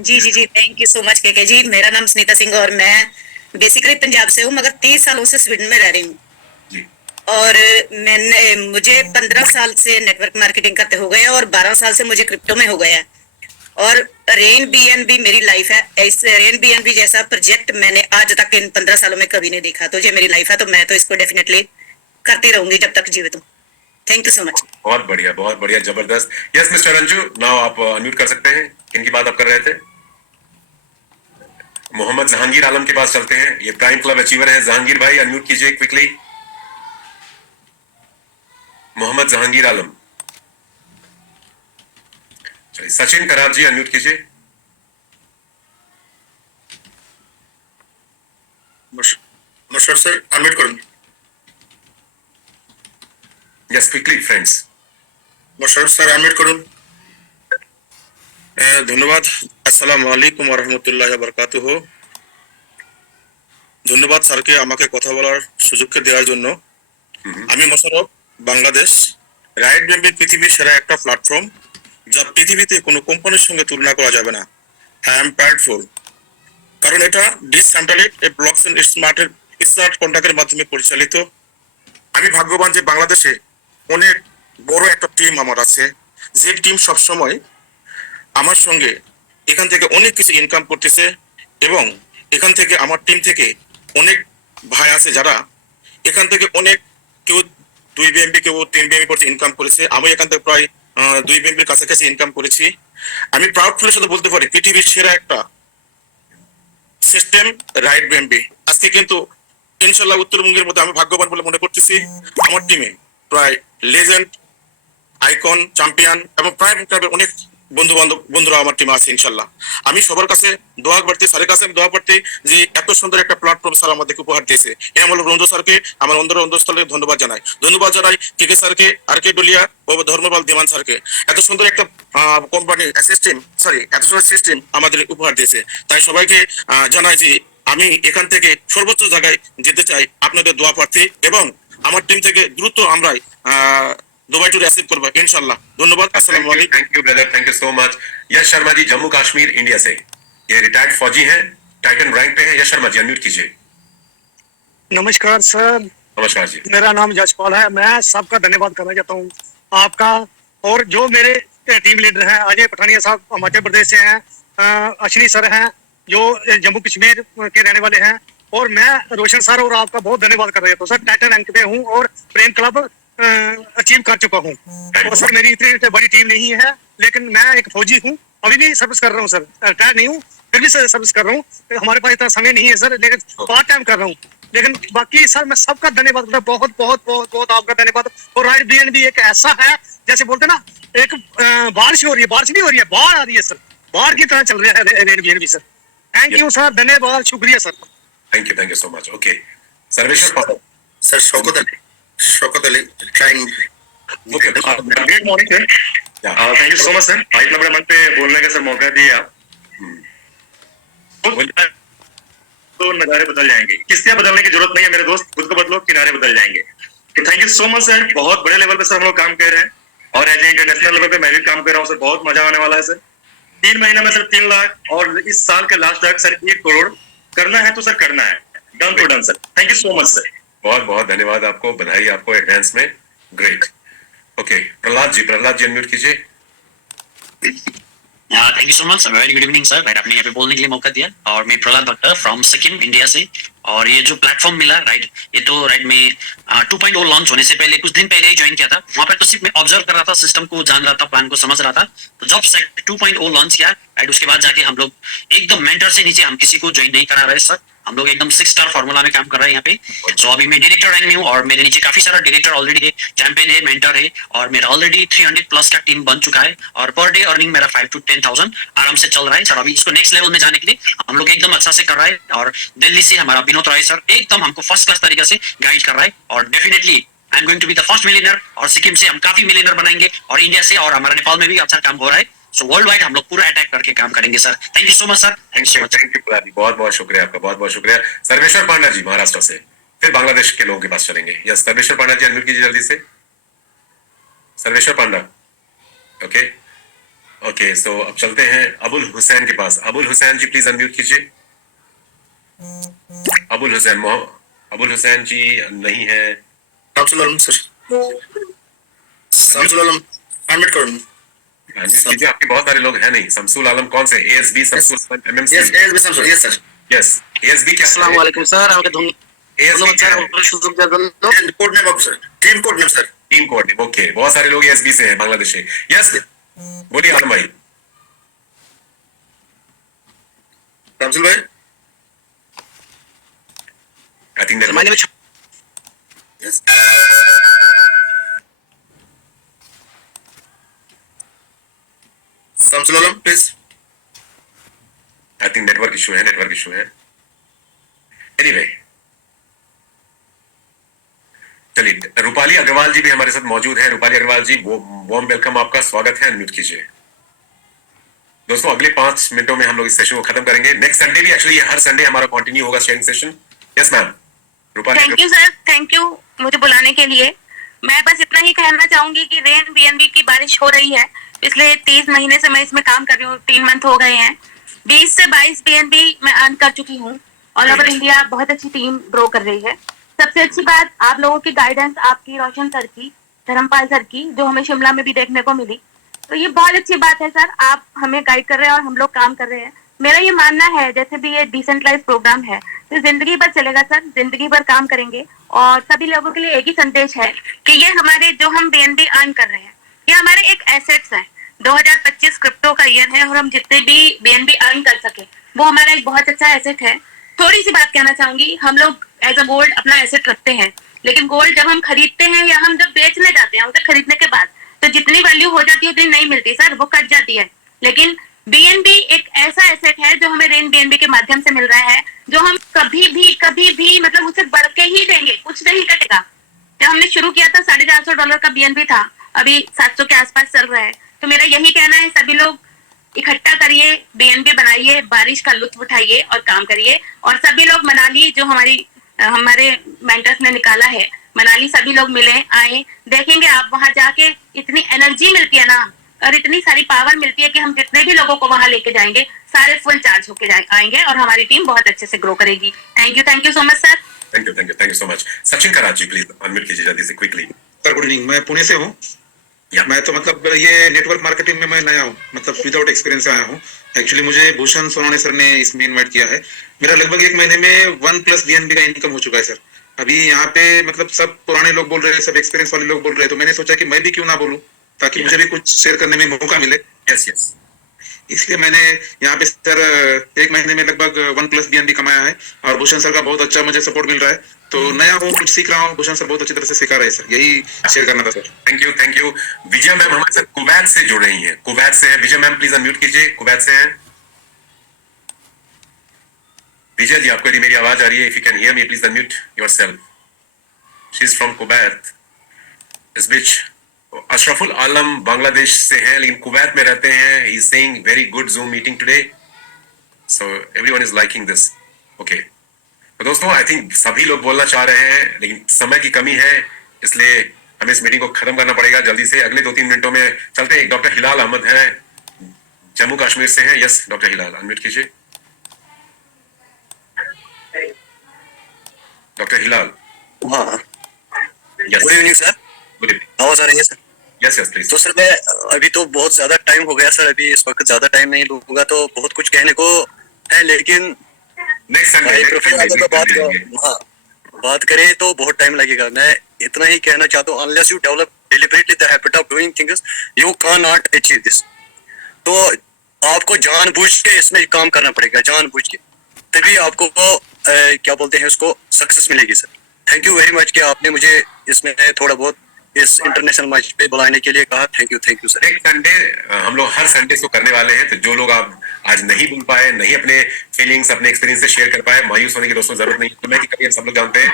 जी thank you so much KK ji. मेरा नाम सुनीता सिंह और मैं बेसिकली पंजाब से हूँ, मगर 30 सालों से स्वीडन में रह रही हूँ। और मुझे 15 साल से नेटवर्क मार्केटिंग करते हो गए और 12 साल से मुझे क्रिप्टो में हो गया है। और रेन BNB मेरी लाइफ है। इस रेन BNB जैसा प्रोजेक्ट मैंने आज तक इन 15 सालों में कभी नहीं देखा, तो ये मेरी लाइफ है, तो मैं तो इसको डेफिनेटली करती रहूंगी जब तक जीवित हूँ। Thank you so much. बहुत बढ़िया, जबरदस्त। यस मिस्टर रंजू, नाउ आप अनम्यूट कर सकते हैं। किनकी बात आप कर रहे थे? मोहम्मद जहांगीर आलम के पास चलते हैं, ये प्राइम क्लब अचीवर है। जहांगीर भाई अनम्यूट कीजिए क्विकली। मोहम्मद जहांगीर आलम। चलिए सचिन करार जी अनम्यूट कीजिए। मुशर्रफ सर अनम्यूट करूंगी। Yes quickly friends. Musharraf sir unmute करूं। ধন্যবাদ। আসসালামু আলাইকুম ওয়া রাহমাতুল্লাহি ওয়া বারাকাতুহু। ধন্যবাদ স্যারকে আমাকে কথা বলার সুযোগকে দেওয়ার জন্য। আমি মোশাররফ, বাংলাদেশ। রাইট বিএমবি পৃথিবীর সেরা একটা প্ল্যাটফর্ম, যা পৃথিবীতে কোনো কোম্পানির সঙ্গে তুলনা করা যাবে না। আই এম প্রাউডফুল, কারণ এটা ডিসেন্ট্রালাইজড ব্লকচেন স্মার্ট কন্ট্রাক্টের মাধ্যমে পরিচালিত। আমি ভাগ্যবান যে বাংলাদেশে অনেক বড় একটা টিম আমার আছে, যে টিম সবসময় আমার সঙ্গে এখান থেকে অনেক কিছু ইনকাম করতেছে, এবং এখান থেকে আমার টিম থেকে অনেক ভাই আছে যারা এখান থেকে অনেক, কেউ 2 বিএমপি, কেউ 3 বিএমপি পর্যন্ত ইনকাম করেছে। আমি এখান থেকে প্রায় 2 বিএমপির কাছাকাছি ইনকাম করেছি। আমি প্রাউডফুলের সাথে বলতে পারি পৃথিবীর সেরা একটা সিস্টেম রাইট বিএমপি। আজকে কিন্তু ইনশাল্লাহ উত্তরবঙ্গের মধ্যে আমি ভাগ্যবান বলে মনে করতেছি। আমার টিমে প্রায় লেজেন্ড, আইকন, চ্যাম্পিয়ন এবং প্রাইভেট ক্লাবের অনেক বন্ধুরা আমার টিমে আছে ইনশাল্লাহ। আমি সবার কাছে দোয়া প্রার্থী, স্যারের কাছে আমি দোয়া প্রার্থী যে এত সুন্দর একটা প্ল্যাটফর্ম স্যার আমাদেরকে উপহার দিয়েছে। এই আমল রঞ্জু স্যারকে আমার অন্তরস্থলে ধন্যবাদ জানাই। ধন্যবাদ জানাই কে স্যারকে, আর কে ডলিয়া ও ধর্মপাল দিমান স্যারকে। এত সুন্দর একটা কোম্পানি সিস্টেম, এত সুন্দর সিস্টেম আমাদের উপহার দিয়েছে। তাই সবাইকে জানাই যে আমি এখান থেকে সর্বোচ্চ জায়গায় যেতে চাই, আপনাদের দোয়া প্রার্থী, এবং আমার টিম থেকে দ্রুত আমরাই दुबई टू रिसीव करबो इंशाल्लाह। धन्यवाद। अस्सलाम वालेकुम। Thank you brother, thank you so much. Yash Sharma ji Jammu Kashmir India से, ये रिटायर्ड फौजी हैं, टाइटन रैंक पे हैं। यश शर्मा जी अनम्यूट कीजिए। नमस्कार सर, नमस्कार जी। मेरा नाम यशपाल है। मैं सबका धन्यवाद करना चाहता हूँ, आपका और जो मेरे टीम लीडर हैं। अजय पठानिया साहब हिमाचल प्रदेश से हैं, अश्विनी सर हैं जो जम्मू कश्मीर के रहने वाले हैं, और मैं रोशन सर और आपका बहुत धन्यवाद कर रहा हूँ सर। टाइटन रैंक पे हूँ और प्रेम क्लब अचीव कर चुका हूँ। और सर मेरी इतनी बड़ी टीम नहीं है, लेकिन मैं एक फौजी हूँ, अभी भी सर्विस कर रहा हूँ सर। रिटायर नहीं हूँ, फिर भी सर्विस कर रहा हूँ। हमारे पास इतना समय नहीं है सर, लेकिन पार्ट टाइम कर रहा हूँ। लेकिन बाकी सर मैं सबका धन्यवाद करता हूँ, बहुत बहुत बहुत बहुत आपका धन्यवाद। और राइट बीएनबी एक ऐसा है, जैसे बोलते ना, एक बारिश हो रही है, बारिश नहीं हो रही है, बाढ़ आ रही है सर, बाढ़ की तरह चल रहा है right BNB sir. Thank you sir, धन्यवाद, शुक्रिया sir. Thank you so much. Okay Sarveshwar sir Shaukat Ali trying. Okay good morning sir, thank you so much sir, इतना बड़े मन पे बोलने का सर मौका दिया। तो नज़ारे बदल जाएंगे, किस्से बदलने की जरूरत नहीं है मेरे दोस्त, खुद को बदलो, किनारे बदल जाएंगे। तो thank you so much sir, बहुत बड़े लेवल पे सर हम लोग काम कर रहे हैं, और एज ए इंटरनेशनल लेवल पे मैं भी काम कर रहा हूँ सर। बहुत मजा आने वाला है सर। 3 महीने में सर 3 लाख, और इस साल के लास्ट तक सर 1 करोड़ करना है, तो सर करना है, done to done sir. Thank you so much sir. बहुत बहुत धन्यवाद आपको, बधाई आपको एडवांस में। Great. Okay Prahlad ji unmute कीजिए। Thank you so much, very good evening sir. Right, आपने यहाँ पे बोलने के लिए मौका दिया। और मैं प्रहलाद भट्ट फ्रॉम सिक्किम इंडिया से। और ये जो प्लेटफॉर्म मिला राइट, ये तो राइट में 2.0 लॉन्च होने से पहले कुछ दिन पहले ही ज्वाइन किया था। वहाँ पर तो सिर्फ मैं ऑब्जर्व कर रहा था, सिस्टम को जान रहा था, प्लान को समझ रहा था। तो जब 2.0 लॉन्च किया राइट, उसके बाद जाके हम लोग एकदम मेंटर से नीचे हम किसी को ज्वाइन नहीं करा रहे सर, हम लोग एकदम 6 स्टार फॉर्मूला में काम कर रहे हैं यहाँ पे। सो अभी मैं डायरेक्टर रैंक में हूँ, और मेरे नीचे काफी सारा डायरेक्टर ऑलरेडी है, चैंपियन है, मेंटर है, और मेरा ऑलरेडी 300 प्लस का टीम बन चुका है। और पर डे अर्निंग मेरा 5 to 10,000 आराम से चल रहा है सर। अभी इसको नेक्स्ट लेवल में जाने के लिए हम लोग एकदम अच्छा से कर रहा है। और दिल्ली से हमारा विनोद रॉय सर एकदम हमको फर्स्ट क्लास तरीके से गाइड कर रहा है। और definitely I am going to be the first millionaire, और सिक्किम से हम काफी मिलियनर बनाएंगे, और इंडिया से और हमारा नेपाल में भी अच्छा काम हो रहा है। सो वर्ल्ड वाइड हम लोग पूरा अटैक करके काम करेंगे sir. Thank you so much sir. Thank you so much. Thank you Prahlad ji, बहुत बहुत शुक्रिया आपका, बहुत बहुत शुक्रिया। सर्वेश्वर पांडा जी महाराष्ट्र से, फिर बांग्लादेश के लोगों के पास चलेंगे। यस सर्वेश्वर पांडा जी अनम्यूट कीजिए जल्दी से। सर्वेश्वर पांडा। ओके ओके सो अब चलते हैं अबुल हुसैन के पास। अबुल हुसैन जी प्लीज अनम्यूट कीजिए। अबुल हुसैन जी नहीं है। आपके बहुत सारे लोग हैं नहीं। शमसुल आलम कौन से? ASB Shamsul MMC. Yes ASB क्या? अस्सलाम वालेकुम सर, আমাকে टीम कोड नेम। ओके बहुत सारे लोग एएसबी से हैं बांग्लादेश से। यस बोलिए आलम भाई। शमसुल भाई I think that yes Shamsul Alam please. I think network issue है। एनीवे चलिए रूपाली अग्रवाल जी भी हमारे साथ मौजूद हैं। रूपाली अग्रवाल जी वो वार्म वेलकम, आपका स्वागत है, अनम्यूट कीजिए। दोस्तों अगले 5 मिनटों में हम लोग इस सेशन को खत्म करेंगे। नेक्स्ट संडे भी एक्चुअली हर संडे हमारा कंटिन्यू होगा sharing session. Yes ma'am Rupali. Thank you sir, thank you मुझे बुलाने के लिए। मैं बस इतना ही कहना चाहूंगी कि रेन बीएनबी की बारिश हो रही है, पिछले 30 महीने से मैं इसमें काम कर रही हूँ, 3 मंथ हो गए हैं। 20 से 22 बीएनबी मैं अर्न कर चुकी हूँ। ऑल ओवर इंडिया बहुत अच्छी टीम ग्रो कर रही है। सबसे अच्छी बात आप लोगों की गाइडेंस, आपकी रोशन सर की, धर्मपाल सर की, जो हमें शिमला में भी देखने को मिली, तो ये बहुत अच्छी बात है सर। आप हमें गाइड कर रहे हैं और हम लोग काम कर रहे हैं। मेरा ये मानना है जैसे भी ये डिसेंट्रलाइज प्रोग्राम है तो जिंदगी भर चलेगा सर, जिंदगी भर काम करेंगे। और सभी लोगों के लिए एक ही संदेश है कि ये हमारे जो हम बीएनबी अर्न कर रहे हैं ये हमारे एक एसेट्स है। 2025 क्रिप्टो का ईयर है और हम जितने भी बीएनबी अर्न कर सके वो हमारा एक बहुत अच्छा एसेट है। थोड़ी सी बात कहना चाहूंगी, हम लोग एज अ गोल्ड अपना एसेट रखते हैं, लेकिन गोल्ड जब हम खरीदते हैं या हम जब बेचने जाते हैं उसे खरीदने के बाद तो जितनी वैल्यू हो जाती है उतनी नहीं मिलती सर, वो कट जाती है। लेकिन बीएनबी एक ऐसा एसेट है जो हमें रेन बीएनबी के माध्यम से मिल रहा है, जो हम कभी भी मतलब उसे बढ़ के ही देंगे, कुछ नहीं कटेगा। जब हमने शुरू किया था $450 का बीएनबी था, अभी 700 के आसपास चल रहा है। तो मेरा यही कहना है सभी लोग इकट्ठा करिए, बीएनबी बनाइए, बारिश का लुत्फ उठाइए और काम करिए। और सभी लोग मनाली जो हमारे मेंटर्स ने निकाला है, मनाली सभी लोग मिले आए, देखेंगे आप वहां जाके इतनी एनर्जी मिलती है ना और इतनी सारी पावर मिलती है कि हम जितने भी लोगों को वहां लेके जाएंगे सारे फुल चार्ज होके आएंगे और हमारी टीम बहुत अच्छे से ग्रो करेगी। Thank you so much sir. Thank you so much. Sachin Karachi please unmute कीजिए जल्दी से क्विकली। सर गुड इवनिंग, मैं पुणे से हूँ। मैं तो मतलब ये नेटवर्क मार्केटिंग में मैं नया हूँ, मतलब विदाउट एक्सपीरियंस आया हूँ। एक्चुअली मुझे भूषण सोनाने सर ने इसमें इनवाइट किया है। मेरा लगभग 1 महीने में 1+ बीएनबी का इनकम हो चुका है सर। अभी यहाँ पे मतलब सब पुराने लोग बोल रहे हैं, सब एक्सपीरियंस वाले लोग बोल रहे हैं, तो मैंने सोचा कि मैं भी क्यों ना बोलूं ताकि मुझे भी कुछ शेयर करने में मौका मिले। यस इसलिए मैंने यहाँ पे सर 1 महीने में लगभग 1+ बीएनबी कमाया है और भूषण सर का बहुत अच्छा मुझे सपोर्ट मिल रहा है। तो नया हूँ, कुछ सीख रहा हूँ, भूषण सर बहुत अच्छी तरह से सिखा रहे हैं सर, यही शेयर करना था sir. Thank you. Vijay ma'am हमारे साथ कुवैत से जुड़ रही हैं, कुवैत से है विजय मैम, प्लीज अनम्यूट कीजिए। कुवैत से है विजय जी, आपको यदि मेरी आवाज आ रही है, if you can hear me please unmute yourself. She is from Kuwait. इस बीच अशरफुल आलम बांग्लादेश से हैं लेकिन कुवैत में रहते हैं। He is saying very good zoom meeting today, so everyone is liking this. Okay तो दोस्तों आई थिंक सभी लोग बोलना चाह रहे हैं लेकिन समय की कमी है, इसलिए हमें इस मीटिंग को खत्म करना पड़ेगा जल्दी से। अगले 2-3 मिनटों में चलते हैं। डॉक्टर हिलाल अहमद है, जम्मू कश्मीर से हैं। यस डॉक्टर हिलाल अनम्यूट कीजिए। डॉक्टर हिलाल। हाँ yes good evening sir. Good evening. आवाज आ रही है सर? Yes please. तो सर मैं अभी तो बहुत ज्यादा टाइम हो गया सर, अभी इस वक्त ज्यादा टाइम नहीं लूंगा, तो बहुत कुछ कहने को है, लेकिन बात करें तो बहुत टाइम लगेगा। मैं इतना ही कहना चाहता हूँ, unless you develop deliberately the habit of doing things you can not achieve this. तो आपको जानबूझ के इसमें काम करना पड़ेगा, जानबूझ के, तभी आपको क्या बोलते हैं उसको सक्सेस मिलेगी sir. Thank you very much कि आपने मुझे इसमें थोड़ा बहुत इस इंटरनेशनल मैच पे बुलाने के लिए कहा। Thank you sir. Next Sunday हम लोग हर संडे को करने वाले हैं, तो जो लोग आप आज नहीं बोल पाए, नहीं अपने फीलिंग्स अपने एक्सपीरियंस से शेयर कर पाए, मायूस होने की दोस्तों जरूरत नहीं। तो मैं कि कभी सब लोग जानते हैं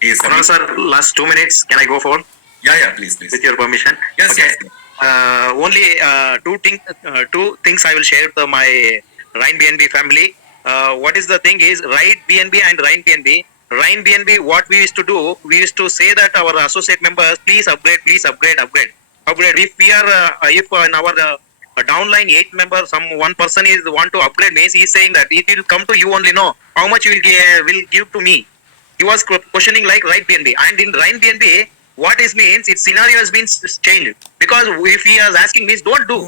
कि sir last 2 minutes can I go for? Yeah please with your permission. Yes, okay. yes. Only two things I will share with my Rhine BNB family. What is the thing is Rhine BNB and Rhine BNB. Rhine BNB, what we used to do, we used to say that our associate members, please upgrade. If we are, if in our downline 8 members, one person is want to upgrade means he is saying that it will come to you only. No, how much you will give to me? He was questioning like Rhine BNB, and in Rhine BNB, what is means its scenario has been changed, because if he is asking means don't do,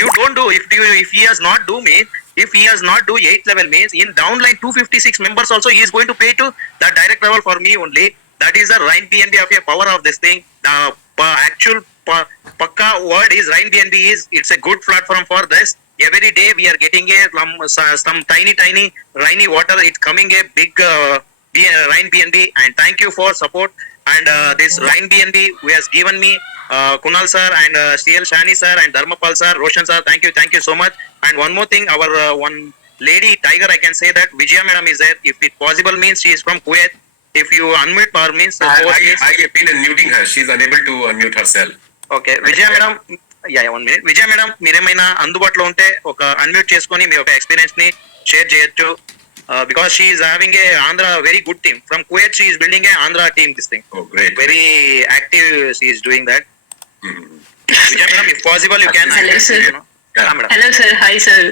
you don't do. If he has not do means, if he has not do 8th level means in downline 256 members also he is going to pay to the direct level for me only. That is the Rhine BNB of a power of this thing. The actual pakka word is Rhine BNB is, it's a good platform for this. Every day we are getting some tiny Rhine water. It's coming a big Rhine BNB, and thank you for support. And this Rhine BNB who has given me Kunal sir and CL Shani sir and Dharmapal sir, Roshan sir, thank you so much. And one more thing, our one lady tiger, I can say that Vijaya madam is there. If it possible means she is from Kuwait. If you unmute her means I have been unmuting her. She is unable to unmute herself. Okay, Vijaya madam, 1 minute. Vijaya madam మీరేమైనా అందుబాటులో ఉంటే ఒక అన్మ్యూట్ చేసుకొని మీ యొక్క ఎక్స్పీరియన్స్ ని షేర్ చేయొచ్చు. Because she is having a Andhra very good team from Kuwait. She is building a Andhra team. This thing. Oh, great. Very active. She is doing that. Vijay madam, if possible, you can. Hello, sir. Yeah. Hello, sir. Hi, sir.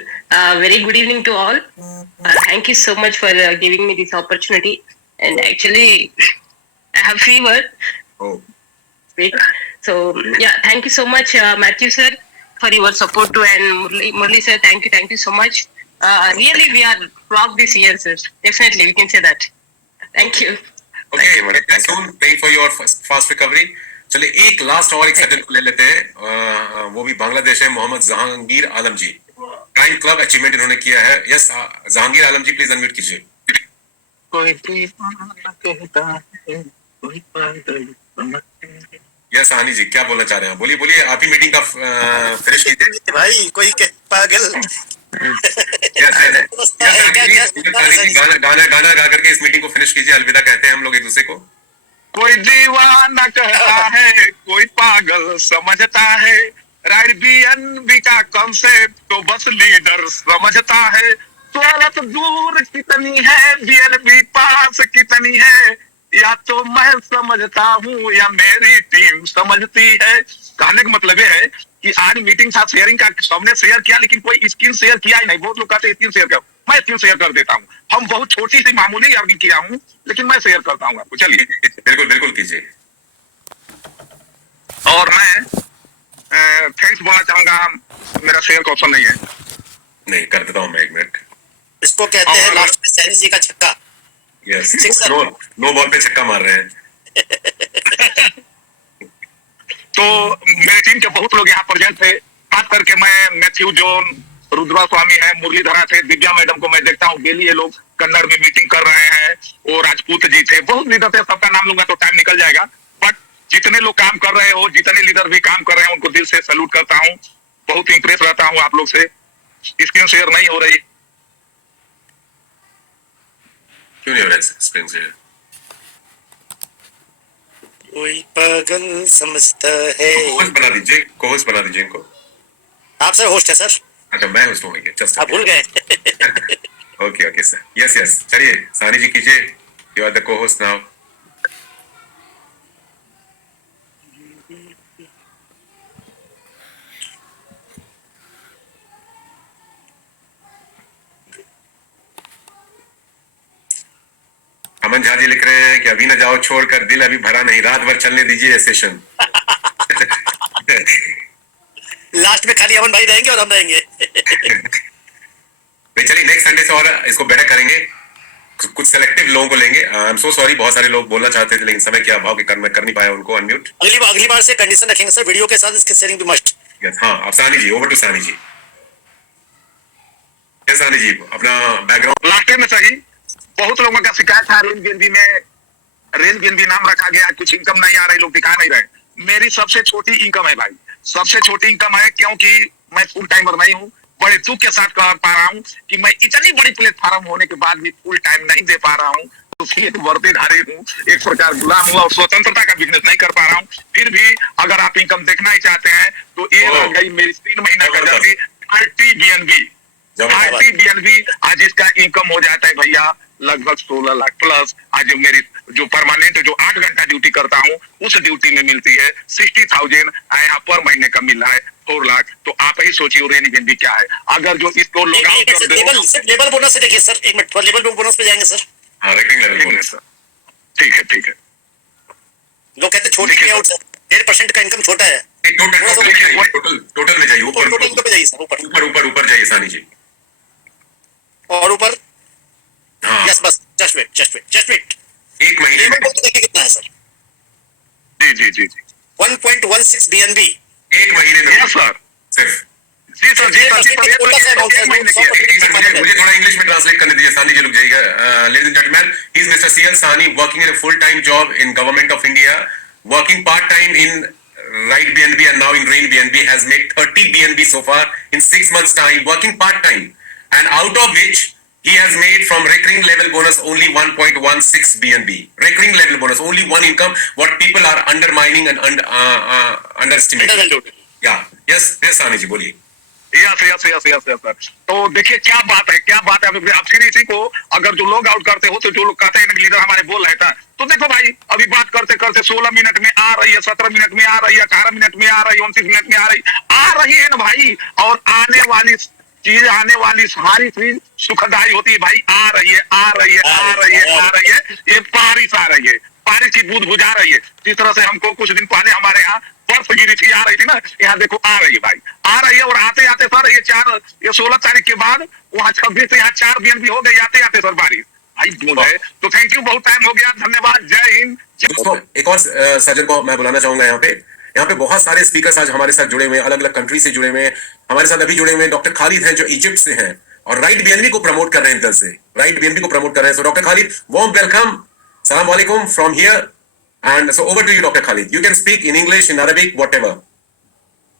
Very good evening to all. Thank you so much for giving me this opportunity. And actually, I have fever. Oh. Wait. So yeah, thank you so much, Matthew sir, for your support too, and Murli sir. Thank you so much. Really, we are rocked this year, sir. Definitely, we can say that. Thank you. Okay, soon praying for your fast recovery. चलिए एक लास्ट और एक सेकंड ले लेते हैं, वो भी बांग्लादेश है, Mohammad Jahangir Alam ji, prime club achievement इन्होंने किया है. Yes Jahangir Alam ji, please unmute कीजिए. यस हानि जी, क्या बोलना चाह रहे हैं? बोलिए बोलिए, आप ही मीटिंग का फिनिश कीजिए. भाई कोई पागल गाना गा करके इस मीटिंग को फिनिश कीजिए. अलविदा कहते हैं हम लोग एक दूसरे को. कोई दीवाना कहता है, कोई पागल समझता है, राइट बीएनबी का कॉन्सेप्ट तो बस लीडर समझता है. सोलत दूर कितनी है, बीएनबी पास कितनी है, या तो मैं समझता हूँ या मेरी टीम समझती है. कहने का मतलब ये है कि आज मीटिंग था, शेयरिंग का सबने शेयर किया, लेकिन कोई स्क्रीन शेयर किया ही नहीं. बहुत लोग कहते हैं स्क्रीन शेयर कर, मैं स्क्रीन शेयर कर देता हूँ. हम बहुत छोटी सी मामूली अर्निंग किया हूँ, लेकिन मैं शेयर करता हूँ आपको. चलिए बिल्कुल बिल्कुल कीजिए. और मैं थैंक्स बोलना चाहूंगा. मेरा शेयर का ऑप्शन नहीं है. नहीं कर देता हूँ मैं, 1 मिनट. इसको कहते हैं लास्ट में सैनी जी का छक्का. यस, नो बॉल पे छक्का मार रहे हैं. तो मेरी टीम के बहुत लोग यहाँ प्रेजेंट थे, खास करके मैं मैथ्यू जोन, रुद्रा स्वामी है, मुरलीधरा थे, दिव्या मैडम को मैं देखता हूँ डेली ये लोग कन्नड़ में मीटिंग कर रहे हैं, और राजपूत जी थे, बहुत लीडर थे. सबका नाम लूंगा तो टाइम निकल जाएगा. बट जितने लोग काम कर रहे हो, जितने लीडर भी काम कर रहे हैं, उनको दिल से सैल्यूट करता हूँ. बहुत इंप्रेस रहता हूँ आप लोग से. स्क्रीन शेयर नहीं हो रही. क्यों नहीं हो रहा है स्क्रीन शेयर? कोई पागल समझता है. कोहोस्ट बना दीजिए इनको. आप सर होस्ट है सर. अच्छा मैं होस्ट हूँ. जस्ट आप भूल गए. Okay sir. यस चलिए सानी जी कीजिए. You are the co-host now. Aman Jha ji लिख रहे हैं कि अभी ना जाओ छोड़कर, दिल अभी भरा नहीं, रात भर चलने दीजिए सेशन. लास्ट में खाली अमन भाई रहेंगे और हम रहेंगे. चलिए नेक्स्ट संडे से और इसको बेटर करेंगे, कुछ सेलेक्टिव लोगों को लेंगे. आई एम सो सॉरी, बहुत सारे लोग बोलना चाहते थे लेकिन समय के अभाव के कारण मैं कर नहीं पाया उनको अनम्यूट. अगली बार से कंडीशन रखेंगे सर, वीडियो के साथ इसकी शेयरिंग भी मस्ट. हाँ, अब सानी जी, ओवर टू सानी जी. क्या सानी जी अपना बैकग्राउंड? लास्ट में सही बहुत लोगों का शिकायत था, रेंज बीएनबी में रेंज बीएनबी नाम रखा गया, कुछ इनकम नहीं आ रही, लोग दिखा नहीं रहे. मेरी सबसे छोटी इनकम है भाई, सबसे छोटी इनकम है, क्योंकि मैं फुल टाइमर नहीं हूँ. बड़े दुख के साथ कह पा रहा हूँ कि मैं इतनी बड़ी प्लेटफॉर्म होने के बाद भी फुल टाइम नहीं दे पा रहा हूँ. तो एक वर्दीधारी हूँ, एक प्रकार गुलाम हूँ, और स्वतंत्रता का बिजनेस नहीं कर पा रहा हूँ. फिर भी अगर आप इनकम देखना ही चाहते हैं तो ये रह गई मेरी 3 महीना का जल्दी आरटीबीएनबी. आज इसका इनकम हो जाता है भैया लगभग 16 लाख प्लस. आज मेरी जो परमानेंट जो 8 घंटा ड्यूटी करता हूँ, उस ड्यूटी में मिलती है 60,000. यहाँ पर महीने का मिल रहा है 4 लाख. तो आप ही सोचिए रेनी बीएनबी क्या है. अगर जो इसको लॉग आउट कर दे, लेबर बोनस से देखिए सर, 1 मिनट लेबर बोनस पे जाएंगे सर. हाँ, रेकरिंग लेवल बोनस. ठीक है. लोग कहते हैं छोटी पे आउट सर, 1.5% का इनकम छोटा है. टोटल में जाइए, ऊपर पे जाइए सर, ऊपर जाइए सानी जी. और ऊपर यस बस जस्ट वेट 1 महीने में देखिए कितना है सर. जी 1.16 बीएनबी 1 महीने में. Yes sir. सिर्फ जी सर. मुझे थोड़ा इंग्लिश में ट्रांसलेट करने दीजिए. सानी जी रुक जाइएगा. Ladies and gentleman, he is mister CL Sani, working in a full time job in government of India, working part time in Right BNB and now in Rain BNB, has made 30 BNB so far in 6 months time, working part time, and out of which he has made from recurring level bonus only 1.16 BNB. Recurring level bonus, only one income, what people are undermining and underestimating. या यस यस सानी जी बोलिए। Yes yes yes yes yes sir. तो देखिए क्या बात है अब फिर इसी को अगर जो लोग आउट करते हो तो जो लोग कहते हैं लीडर हमारे बोल रहे थे, तो देखो भाई अभी बात करते करते 16 मिनट में आ रही है, 17 मिनट में आ रही है, 18 मिनट में आ रही है, 29 मिनट में आ रही है ना भाई। और आने वाली सारी चीज सुखदाई होती है भाई। आ रही है ये बारिश आ रही है, बारिश की बूंद बुझा रही है। जिस तरह से हमको कुछ दिन पहले हमारे यहाँ बर्फ गिरी थी, आ रही थी ना, यहाँ देखो आ रही है भाई, आ रही है। और आते आते सर ये 16 तारीख के बाद वहाँ 26 से यहाँ 4 दिन भी हो गए आते आते सर बारिश भाई बूंद है। तो थैंक यू, बहुत टाइम हो गया, धन्यवाद, जय हिंद। दोस्तों एक और सज्जन को मैं बुलाना चाहूंगा यहाँ पे बहुत सारे स्पीकर्स आज हमारे साथ जुड़े हुए हैं, अलग अलग कंट्री से जुड़े हुए हैं। हमारे साथ अभी जुड़े हुए हैं डॉक्टर खालिद हैं जो इजिप्ट से हैं और राइट बीएनबी को प्रमोट कर रहे हैं, इधर से राइट बीएनबी को प्रमोट कर रहे हैं। So doctor Khalid, warm welcome, सलाम वालेकुम from here and so over to you doctor Khalid. You can speak in English, in Arabic, whatever.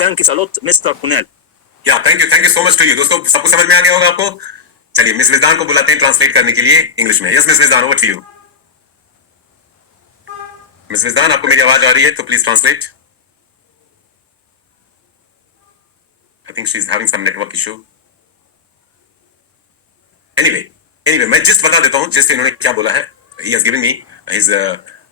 Thanks a lot mister Kunal. Yeah thank you so much to you. दोस्तों सबको समझ में आ गया होगा आपको। चलिए मिस मिजदान को बुलाते हैं ट्रांसलेट करने के लिए इंग्लिश में। Yes miss Mizdan, over to you. Miss Mizdan, आपको मेरी आवाज आ रही है तो please translate. I think she is having some network issue. Anyway मैं जस्ट बता देता हूं जिससे इन्होंने क्या बोला है। He has given me his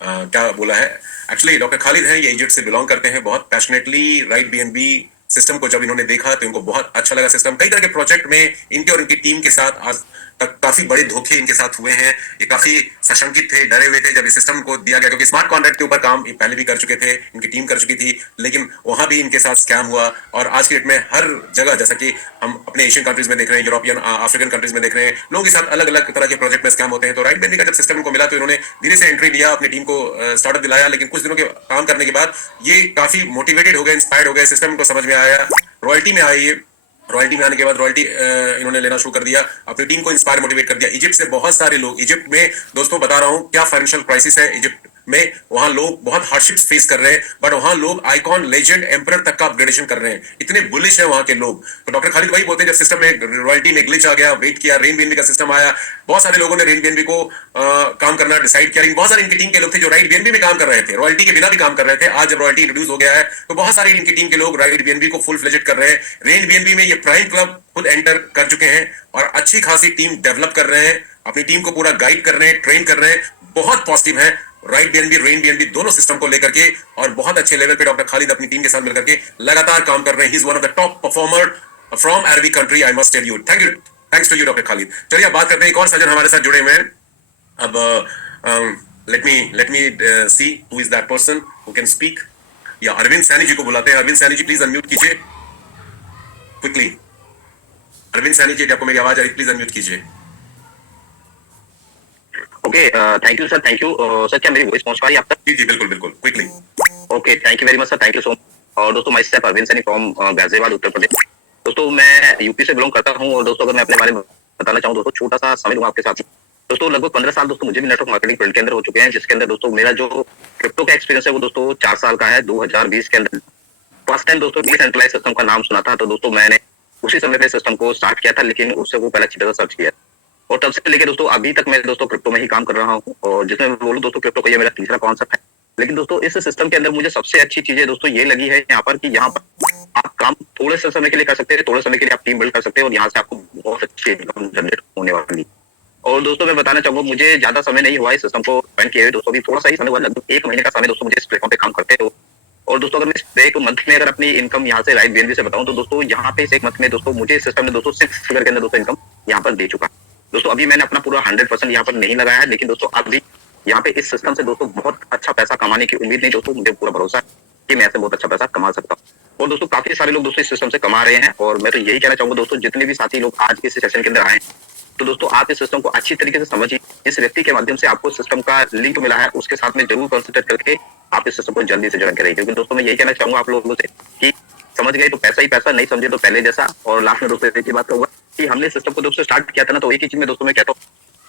क्या बोला है। एक्चुअली डॉक्टर खालिद हैं, ये इजिप्ट से बिलोंग करते हैं। बहुत पैशनेटली राइट बीएनबी सिस्टम को जब इन्होंने देखा तो इनको बहुत अच्छा लगा सिस्टम। कई तरह के प्रोजेक्ट में इनके और इनकी टीम के साथ आज तक काफी बड़े धोखे इनके साथ हुए हैं। ये काफी सशंकित थे, डरे हुए थे जब इस सिस्टम को दिया गया, क्योंकि स्मार्ट कॉन्ट्रैक्ट के ऊपर काम ये पहले भी कर चुके थे, इनकी टीम कर चुकी थी, लेकिन वहां भी इनके साथ स्कैम हुआ। और आज की डेट में हर जगह, जैसा कि हम अपने एशियन कंट्रीज में देख रहे हैं, यूरोपियन अफ्रीकन कंट्रीज में देख रहे हैं, लोगों के साथ अलग अलग तरह के प्रोजेक्ट में स्कैम होते हैं। तो राइट बीएनबी का जब सिस्टम इनको मिला तो इन्होंने धीरे से एंट्री लिया, अपनी टीम को स्टार्टअप दिलाया। लेकिन कुछ दिनों के काम करने के बाद ये काफी मोटिवेटेड हो गए, इंस्पायर्ड हो गए, सिस्टम इनको समझ में आया। रॉयल्टी में आए, रॉयल्टी में आने के बाद रॉयल्टी इन्होंने लेना शुरू कर दिया, अपनी टीम को इंस्पायर मोटिवेट कर दिया। इजिप्ट से बहुत सारे लोग, इजिप्ट में दोस्तों बता रहा हूं क्या फाइनेंशियल क्राइसिस है इजिप्ट में, वहां लोग बहुत हार्डशिप्स फेस कर रहे हैं, बट वहां लोग आइकॉन, लेजेंड, एम्परर तक का अपग्रेडेशन कर रहे हैं। इतने बुलिश है वहां के लोग। तो डॉक्टर खालिद वही बोलते हैं, जब सिस्टम में रॉयल्टी में ग्लिच आ गया, वेट किया, रेन बीएनबी का सिस्टम आया, बहुत सारे लोगों ने रेन बीएनबी को काम करना डिसाइड किया। लेकिन बहुत सारे इनकी टीम के लोग थे जो राइट बीएनबी में काम कर रहे थे, रॉयल्टी के बिना भी काम कर रहे थे। आज जब रॉयल्टी इंट्रोड्यूस हो गया है तो बहुत सारी इनकी टीम के लोग राइट बीएनबी को फुल फ्लेजेड कर रहे हैं। रेन बीएनबी में ये प्राइम क्लब खुद एंटर कर चुके हैं और अच्छी खासी टीम डेवलप कर रहे हैं, अपनी टीम को पूरा गाइड कर रहे हैं, ट्रेन कर रहे हैं। बहुत पॉजिटिव है राइट बीएनबी, रेन बीएनबी दोनों सिस्टम को लेकर के और बहुत अच्छे लेवल पे डॉक्टर खालिद अपनी टीम के साथ मिलकर के लगातार काम कर रहे हैं. He is one of the top performer from Arabic country, I must tell you. Thanks to you doctor Khalid. चलिए अब बात करते हैं, एक और सज्जन हमारे साथ जुड़े हुए हैं. अब let me see who is that person who can speak. या अरविंद सैनी जी को बुलाते हैं. अरविंद सैनी जी प्लीज अनम्यूट कीजिए क्विकली. अरविंद सैनी जी, आपको मेरी आवाज आ रही, प्लीज अनम्यूट कीजिए. Okay, thank you sir. Thank you sir. क्या मेरी वॉइस पहुंच पा रही है आप तक? जी जी बिल्कुल बिल्कुल, quickly. Okay, thank you very much sir. Thank you so much. और दोस्तों, myself Arvind Saini from Ghaziabad, Uttar Pradesh. दोस्तों, मैं यूपी से बिलोंग करता हूं. और दोस्तों, अगर मैं अपने बारे में बताना चाहूं दोस्तों, छोटा सा समय दूंगा आपके साथ. दोस्तों, लगभग 15 साल दोस्तों मुझे भी नेटवर्क मार्केटिंग फील्ड के अंदर हो चुके हैं, जिसके अंदर दोस्तों मेरा जो क्रिप्टो का एक्सपीरियंस है वो दोस्तों 4 साल का है. 2020 के अंदर फर्स्ट टाइम दोस्तों डिसेंट्रलाइज सिस्टम का नाम सुना था, तो दोस्तों मैंने उसी समय पे सिस्टम को स्टार्ट किया था, लेकिन उससे वो पहले अच्छी तरह सर्च किया. और तब से लेकर दोस्तों अभी तक मैं दोस्तों क्रिप्टो में ही काम कर रहा हूँ. और जिसमें मैं बोलूँ दोस्तों, क्रिप्टो का ये मेरा तीसरा कॉन्सेप्ट है. लेकिन दोस्तों इस सिस्टम के अंदर मुझे सबसे अच्छी चीजें दोस्तों ये लगी है यहाँ पर, कि यहाँ पर आप काम थोड़े से समय के लिए कर सकते हैं, थोड़े समय के लिए आप टीम बिल्ड कर सकते हैं, और यहाँ से आपको बहुत अच्छी इनकम जनरेट होने वाली. और दोस्तों मैं बताना चाहूंगा, मुझे ज्यादा समय नहीं हुआ है सिस्टम को ज्वाइन किए हुए. दोस्तों अभी थोड़ा सा ही समय हुआ, लगभग 1 महीने का समय दोस्तों मुझे इस प्लेटफॉर्म पे काम करते हो. और दोस्तों अगर मैं एक मंथ में अगर अपनी इनकम यहाँ से राइट बीएनबी से बताऊं, तो दोस्तों यहाँ पे इस 1 मंथ में दोस्तों मुझे सिस्टम ने दोस्तों 6 फिगर के अंदर दोस्तों इनकम यहाँ पर दे चुका. दोस्तों अभी मैंने अपना पूरा 100% यहाँ पर नहीं लगाया है, लेकिन दोस्तों अभी यहाँ पे इस सिस्टम से दोस्तों बहुत अच्छा पैसा कमाने की उम्मीद नहीं दोस्तों, मुझे पूरा भरोसा है कि मैं ऐसे बहुत अच्छा पैसा कमा सकता हूँ. और दोस्तों काफी सारे लोग दोस्तों इस सिस्टम से कमा रहे हैं. और मैं तो यही कहना चाहूंगा दोस्तों, जितने भी साथी लोग आज इस सेशन के अंदर आए, तो दोस्तों आप इस सिस्टम को अच्छी तरीके से समझिए. इस व्यक्ति के माध्यम से आपको सिस्टम का लिंक मिला है, उसके साथ में जरूर कंसिडर करके आप इस सिस्टम को जल्दी से ज्वाइन करें. क्योंकि दोस्तों मैं यही कहना चाहूंगा आप लोगों से कि समझ गए तो पैसा ही पैसा, नहीं समझे तो पहले जैसा. और लास्ट में दोस्तों एक ही बात कहूंगा कि हमने सिस्टम को दोस्तों स्टार्ट किया था ना, तो एक ही चीज में दोस्तों मैं कहता हूँ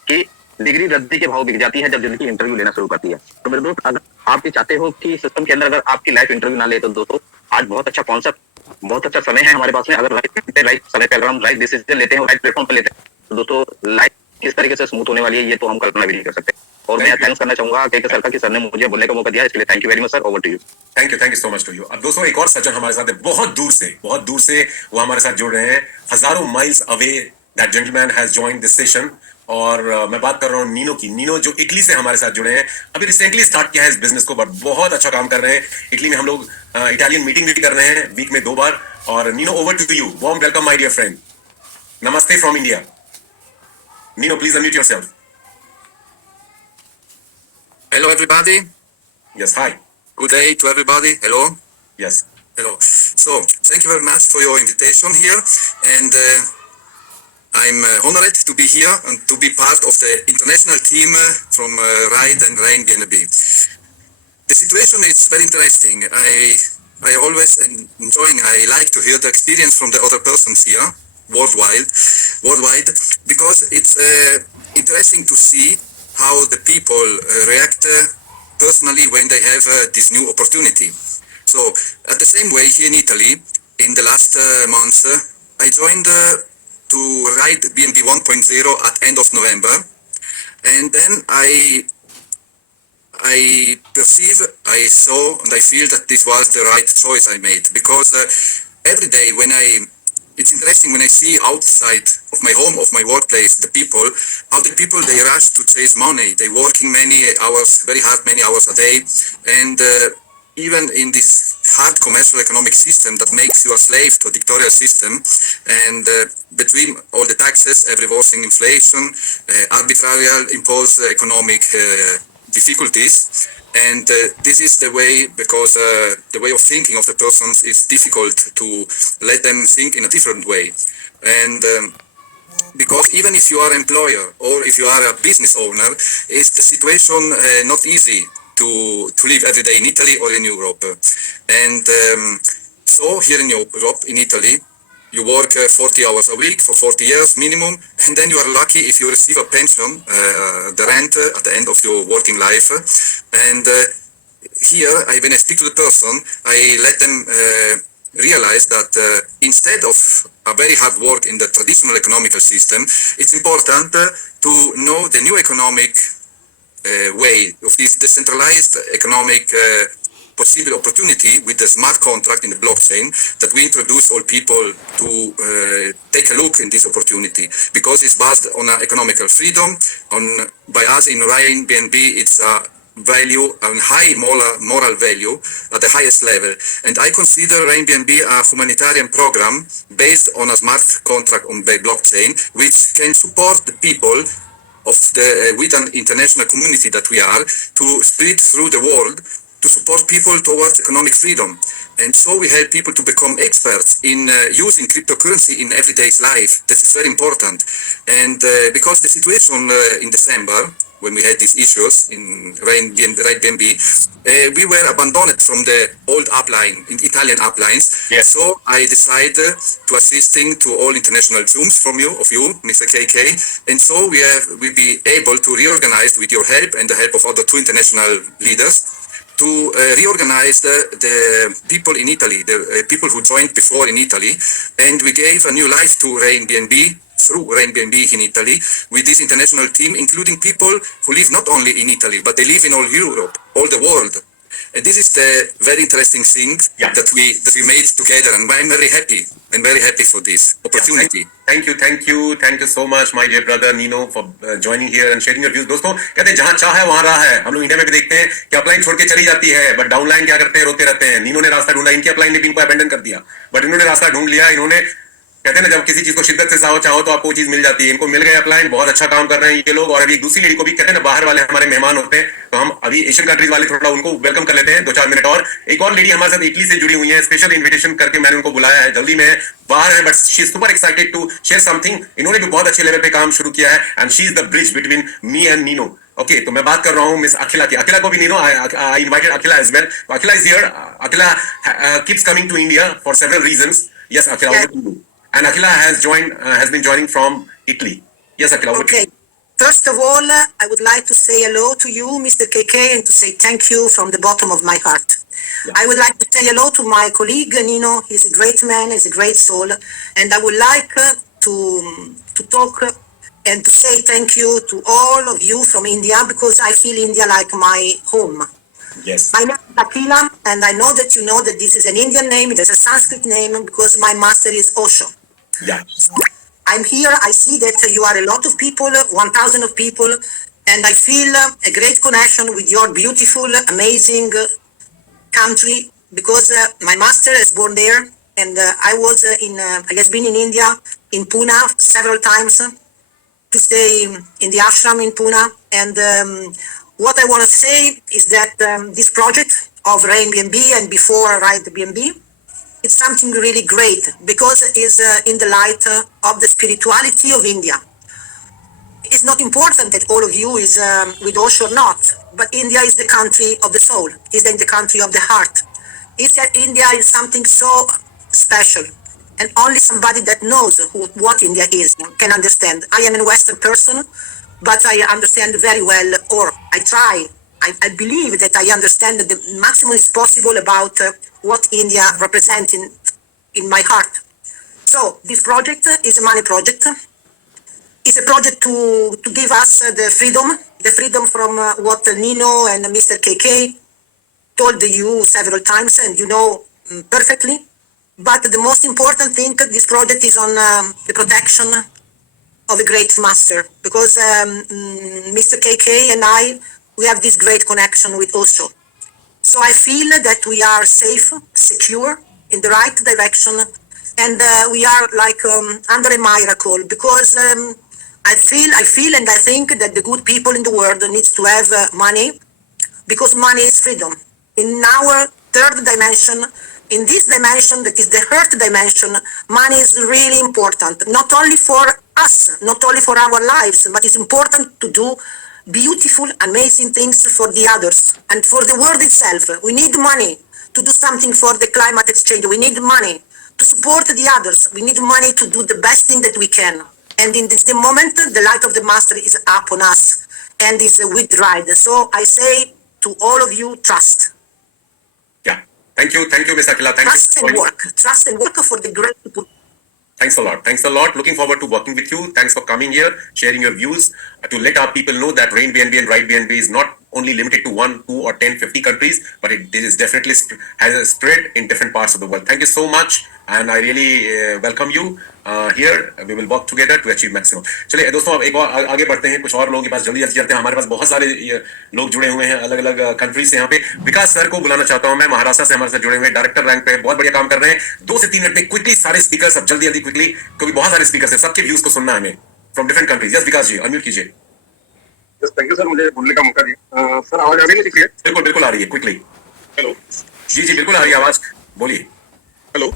कि डिग्री रद्दी के भाव बिक जाती है जब जिंदगी इंटरव्यू लेना शुरू करती है. तो मेरे दोस्त, अगर आप ये चाहते हो कि सिस्टम के अंदर अगर आपकी लाइफ इंटरव्यू ना ले, तो दोस्तों आज बहुत अच्छा कॉन्सेप्ट, बहुत अच्छा समय है हमारे पास में. अगर राइट समय पे अगर हम राइट डिसीजन लेते हैं, राइट प्लेटफॉर्म पे लेते हैं, तो दोस्तों लाइफ किस तरीके से स्मूथ होने वाली है ये तो हम कल्पना भी नहीं कर सकते. और मैं थैंक्स करना चाहूंगा केके सर का कि सर ने मुझे बोलने का मौका दिया, इसके लिए thank you very much sir. Over to you. Thank you so much to you. अब दोस्तों एक और सज्जन हमारे साथ है, बहुत दूर से वो हमारे साथ जुड़ रहे हैं. हजारों miles away that gentleman has joined this session. और मैं बात कर रहा हूँ नीनो की. नीनो जो इटली से हमारे साथ जुड़े हैं, अभी रिसेंटली स्टार्ट किया है इस बिजनेस को, बट बहुत अच्छा काम कर रहे हैं. इटली में हम लोग इटालियन मीटिंग भी कर रहे हैं वीक में 2 बार. और Nino, over to you. Warm welcome my dear friend. नमस्ते from India. Nino, please unmute yourself. Hello everybody. Yes, hi. Good day to everybody. Hello. Yes. Hello. So, thank you very much for your invitation here, and I'm honored to be here and to be part of the international team from Ride and Rain BNB. The situation is very interesting. I always enjoying. I like to hear the experience from the other persons here worldwide, because it's interesting to see how the people react personally when they have this new opportunity. So, at the same way here in Italy, in the last months, I joined to Ride BNB 1.0 at end of November, and then I perceive, I saw, and I feel that this was the right choice I made, because every day it's interesting when I see outside of my home, of my workplace, how the people, they rush to chase money. They working many hours, very hard, many hours a day. And even in this hard commercial economic system that makes you a slave to a dictatorial system, and between all the taxes, every inflation, arbitrary imposed economic difficulties. And this is the way, because the way of thinking of the persons is difficult to let them think in a different way. And because even if you are employer or if you are a business owner, it's the situation not easy to live every day in Italy or in Europe. And so here in Europe, in Italy, you work 40 hours a week for 40 years minimum, and then you are lucky if you receive a pension, the rent at the end of your working life. And here, when I speak to the person, I let them realize that instead of a very hard work in the traditional economical system, it's important to know the new economic way of this decentralized economic possible opportunity with the smart contract in the blockchain, that we introduce all people to take a look in this opportunity, because it's based on economical freedom. By us in Rain BNB, it's a value and high moral value at the highest level. And I consider RainBnB a humanitarian program based on a smart contract on blockchain, which can support the people of with an international community that we are, to spread through the world to support people towards economic freedom. And so we help people to become experts in using cryptocurrency in everyday life. This is very important. And because the situation in December, when we had these issues in RainBnB, we were abandoned from the old upline, Italian uplines. Yes. So I decided to assisting to all international Zooms of you, Mr. KK. And so we'll be able to reorganize with your help and the help of other two international leaders to reorganize the people in Italy, the people who joined before in Italy. And we gave a new life to RainBnB through RainBnB in Italy with this international team, including people who live not only in Italy, but they live in all Europe, all the world. And this is the very interesting thing that we made together, and I'm very happy. I'm very happy for this opportunity. Thank you so much, my dear brother Nino, for joining here and sharing your views. दोस्तों कहते हैं जहाँ चाह है वहाँ राह है. हम लोग इंडिया में भी देखते हैं कि अपलाइन छोड़ के चली जाती है, बट डाउनलाइन क्या करते हैं, रोते रहते हैं. नीनो ने रास्ता ढूंढा, इनकी अपलाइन ने भी इनको अबेंडन कर दिया, बट इन्होंने रास्ता ढूंढ लिया. इन्होंने कहते हैं ना, जब किसी चीज को शिद्दत से चाहो तो आपको वो चीज मिल जाती है. इनको मिल गया अपलाइन, बहुत अच्छा काम कर रहे हैं ये लोग. और अभी एक दूसरी लेडी को भी, कहते हैं ना बाहर वाले हमारे मेहमान होते हैं, तो हम अभी एशियन कंट्रीज वाले थोड़ा उनको वेलकम कर लेते हैं 2-4 मिनट. और एक और लेडी हमारे साथ इटली से जुड़ी हुई है, स्पेशल इन्विटेशन करके मैंने उनको बुलाया है. जल्दी में बाहर है, but she is super excited to share something. इन्होंने भी बहुत अच्छे लेवल पे काम शुरू किया है, and she is the bridge between me and Nino. Okay, तो मैं बात कर रहा हूँ मिस अखिला की. अखिला को भी नीनो, I invited Akhila as well. Akhila is here. Akhila keeps coming to India for several reasons. Yes Akhila, over to you. And Akhila has been joining from Italy. Yes, Akhila. Okay. First of all, I would like to say hello to you, Mr. KK, and to say thank you from the bottom of my heart. Yeah. I would like to say hello to my colleague Nino. He's a great man. He's a great soul, and I would like to talk and to say thank you to all of you from India, because I feel India like my home. Yes. My name is Akhila, and I know that you know that this is an Indian name. It is a Sanskrit name because my master is Osho. Yeah. I'm here. I see that you are a lot of people, 1,000 of people, and I feel a great connection with your beautiful, amazing country, because my master is born there, and I was I has been in India, in Pune several times to stay in the ashram in Pune. And what I want to say is that this project of RainBnB and before RainBnB, it's something really great, because it is in the light of the spirituality of India. It's not important that all of you is with Osho or not, but India is the country of the soul, is the country of the heart. India is something so special, and only somebody that knows what India is can understand. I am a Western person, but I understand very well, or I try. I believe that I understand the maximum is possible about what India represents in my heart. So this project is a money project. It's a project to give us the freedom from what Nino and Mr. KK told you several times, and you know perfectly. But the most important thing, this project is on the protection of a great master, because Mr. KK and I, we have this great connection with Osho. So I feel that we are safe, secure, in the right direction, and we are like under a miracle, because I feel and I think that the good people in the world needs to have money, because money is freedom. In our third dimension, in this dimension that is the earth dimension, money is really important, not only for us, not only for our lives, but it's important to do beautiful, amazing things for the others and for the world itself. We need money to do something for the climate exchange. We need money to support the others. We need money to do the best thing that we can. And in this moment, the light of the master is upon us and is with ride. So I say to all of you, trust. Yeah. Thank you, Ms. Akhila. Trust and work for the great people. Thanks a lot. Looking forward to working with you. Thanks for coming here, sharing your views, to let our people know that RainBnB and RightBnB is not only limited to 1, 2 or 10, 50 countries, but it is definitely has a spread in different parts of the world. Thank you so much. and I really welcome you here. We will work together to achieve maximum. चलिए दोस्तों, अब एक और आगे बढ़ते हैं, कुछ और लोगों के पास जल्दी चलते हैं. हमारे पास बहुत सारे लोग जुड़े हुए हैं अलग अलग कंट्री से. यहाँ पे विकास सर को बुलाना चाहता हूँ मैं, महाराष्ट्र से हमारे साथ जुड़े हुए, डायरेक्टर रैंक पे बहुत बढ़िया काम कर रहे हैं. 2 से 3 मिनट में क्विकली सारे स्पीकर सब जल्दी क्विकली, क्योंकि बहुत सारे स्पीकर है, सबके व्यूज को सुनना है हमें from different countries. Yes Vikas ji, unmute कीजिए. थैंक यू सर, मुझे बोलने का मौका दिया. सर आवाज आ रही है? बिल्कुल बिल्कुल आ रही है, क्विकली. हेलो. जी बिल्कुल आ रही है आवाज, बोलिए. हेलो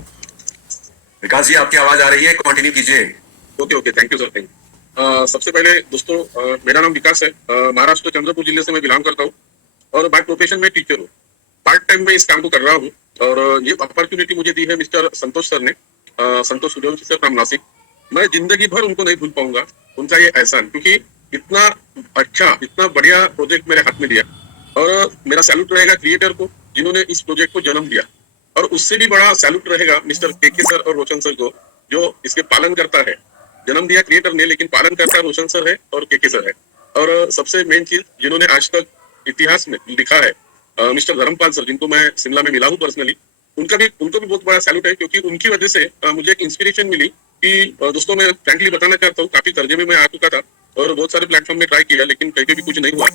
विकास जी, आपकी आवाज आ रही है, कंटिन्यू कीजिए. Okay, thank you sir. Thank you. सबसे पहले दोस्तों, मेरा नाम विकास है. महाराष्ट्र चंद्रपुर जिले से मैं बिलोंग करता हूँ और बाय प्रोफेशन में टीचर हूँ. पार्ट टाइम में इस काम को कर रहा हूँ और ये अपॉर्चुनिटी मुझे दी है मिस्टर संतोष सर ने, संतोष सूर्यवंशी सर फ्रॉम नासिक. मैं जिंदगी भर उनको नहीं भूल पाऊंगा, उनका ये एहसान, क्योंकि इतना अच्छा, इतना बढ़िया प्रोजेक्ट मेरे हाथ में दिया. और मेरा सैल्यूट रहेगा क्रिएटर को जिन्होंने इस प्रोजेक्ट को जन्म दिया, और उससे भी बड़ा सैल्यूट रहेगा मिस्टर के सर और रोशन सर को, जो इसके पालन करता है. जन्म दिया क्रिएटर ने, लेकिन पालन करता रोशन सर है और के सर है. और सबसे मेन चीज जिन्होंने आज तक इतिहास में लिखा है, मिस्टर धर्मपाल सर, जिनको मैं शिमला में मिला हूँ पर्सनली, उनको भी बहुत बड़ा सैल्यूट है, क्योंकि उनकी वजह से मुझे एक इंस्पिरेशन मिली कि दोस्तों, मैं फ्रैंकली बताना चाहता हूँ, काफी तर्जुमे में आ चुका था और बहुत सारे प्लेटफॉर्म में ट्राई किया, लेकिन कहीं पे भी कुछ नहीं हुआ.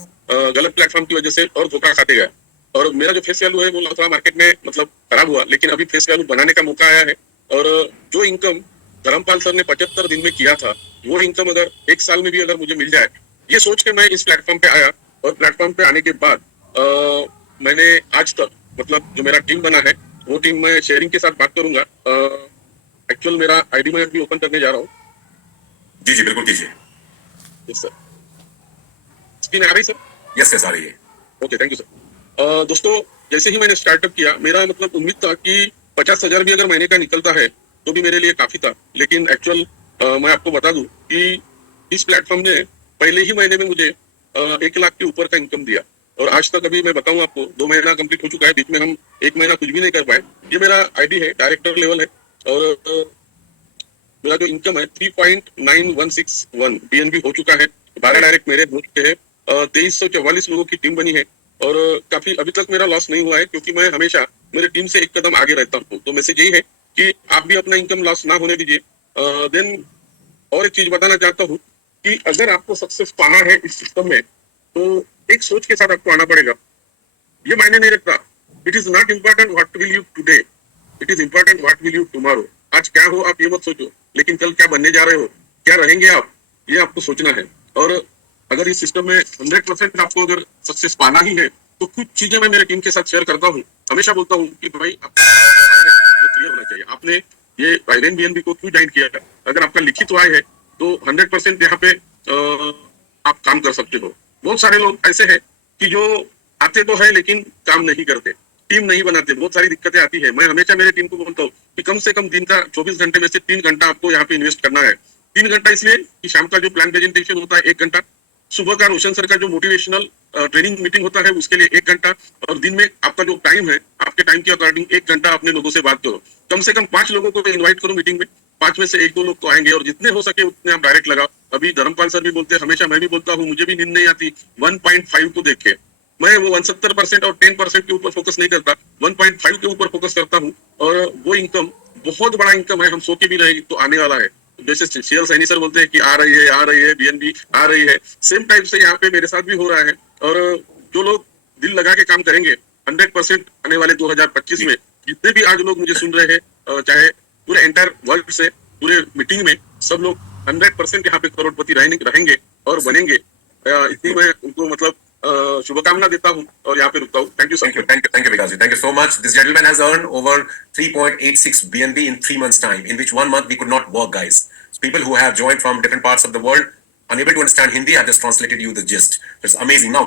गलत प्लेटफॉर्म की वजह से और धोखा खाते गया. और मेरा जो फेस वैल्यू है वो थोड़ा मार्केट में मतलब खराब हुआ, लेकिन अभी फेस वैल्यू बनाने का मौका आया है. और जो इनकम धर्मपाल सर ने 75 दिन में किया था, वो इनकम अगर 1 साल में भी अगर मुझे मिल जाए, ये सोच के मैं इस प्लेटफॉर्म पे आया. और प्लेटफॉर्म पे आने के बाद मैंने आज तक मतलब जो मेरा टीम बना है, वो टीम मैं शेयरिंग के साथ बात करूंगा. एक्चुअल मेरा आईडी मैं भी ओपन करने जा रहा हूँ. जी बिल्कुल कीजिए. Yes sir. स्क्रीन आ रही सर? यस आ रही है. Okay, thank you sir. दोस्तों, जैसे ही मैंने स्टार्टअप किया, मेरा मतलब उम्मीद था कि 50,000 भी अगर महीने का निकलता है तो भी मेरे लिए काफी था. लेकिन एक्चुअल मैं आपको बता दूं कि इस प्लेटफॉर्म ने पहले ही महीने में मुझे 1 लाख के ऊपर का इनकम दिया. और आज तक अभी मैं बताऊं आपको 2 महीना कंप्लीट हो चुका है, बीच में हम 1 महीना कुछ भी नहीं कर पाए. ये मेरा आईडी है, डायरेक्टर लेवल है, और मेरा जो इनकम है 3.9161 BNB हो चुका है. 12 डायरेक्ट मेरे हो चुके हैं. 2344 लोगों की टीम बनी है और काफी अभी तक मेरा लॉस नहीं हुआ है, क्योंकि मैं हमेशा मेरे टीम से 1 कदम आगे रहता हूँ. तो मैसेज यही है कि आप भी अपना इनकम लॉस ना होने दीजिए. देन और एक चीज बताना चाहता हूँ कि अगर आपको सक्सेस पाना है इस सिस्टम में, तो एक सोच के साथ आपको आना पड़ेगा. ये मायने नहीं रखता. It is not important what will you today, it is important what will you tomorrow. आज क्या हो आप ये मत सोचो, लेकिन कल क्या बनने जा रहे हो, क्या रहेंगे आप, ये आपको सोचना है. और अगर इस सिस्टम में 100% आपको अगर सक्सेस पाना ही है, तो कुछ चीजें मैं मेरे टीम के साथ शेयर करता हूँ. हमेशा बोलता हूँ कि भाई क्लियर होना चाहिए. आपने ये आयरन BNB को क्यों ज्वाइन किया है? अगर आपका लिखित आय है तो 100% यहाँ पे आप काम कर सकते हो. बहुत सारे लोग ऐसे हैं कि जो आते तो है लेकिन काम नहीं करते, टीम नहीं बनाते, बहुत सारी दिक्कतें आती है. मैं हमेशा मेरे टीम को बोलता हूँ कि कम से कम दिन का 24 घंटे में से 3 घंटा आपको यहाँ पे इन्वेस्ट करना है. 3 घंटा इसलिए कि शाम का जो प्लान प्रेजेंटेशन होता है 1 घंटा, सुबह का रोशन सर का जो मोटिवेशनल ट्रेनिंग मीटिंग होता है उसके लिए 1 घंटा, और दिन में आपका जो टाइम है आपके टाइम के अकॉर्डिंग 1 घंटा अपने लोगों से बात करो. कम से कम 5 लोगों को इन्वाइट करो मीटिंग में. 5 में से 1-2 लोग तो आएंगे, और जितने हो सके उतने आप डायरेक्ट लगाओ. अभी धर्मपाल सर भी बोलते हैं, हमेशा मैं भी बोलता हूँ, मुझे भी नींद नहीं आती 1.5 को देख के. मैं वो 69% और 10% के ऊपर फोकस नहीं करता, 1.5 के ऊपर फोकस करता हूँ. और वो इनकम बहुत बड़ा इनकम है. हम सो के भी रहेगी तो आने वाला है. जैसे शेयर सैनी सर बोलते हैं कि आ रही है BNB आ रही है, सेम टाइप से यहाँ पे मेरे साथ भी हो रहा है. और जो लोग दिल लगा के काम करेंगे 100% आने वाले 2025 में, जितने भी आज लोग मुझे सुन रहे हैं, चाहे पूरे एंटायर वर्ल्ड से, पूरे मीटिंग में, सब लोग 100% यहाँ पे करोड़पति रहेंगे और बनेंगे. इतनी मैं उनको मतलब शुभकामना देता हूँ और यहाँ पे रुकता हूँ. Thank you sir. Thank you Vikas ji. Thank you so much. This gentleman has earned over 3.86 BNB in 3 months time, in which 1 month we could not work, guys. So people who have joined from different parts of the world, unable to understand Hindi, I have just translated you the gist. It's amazing. Now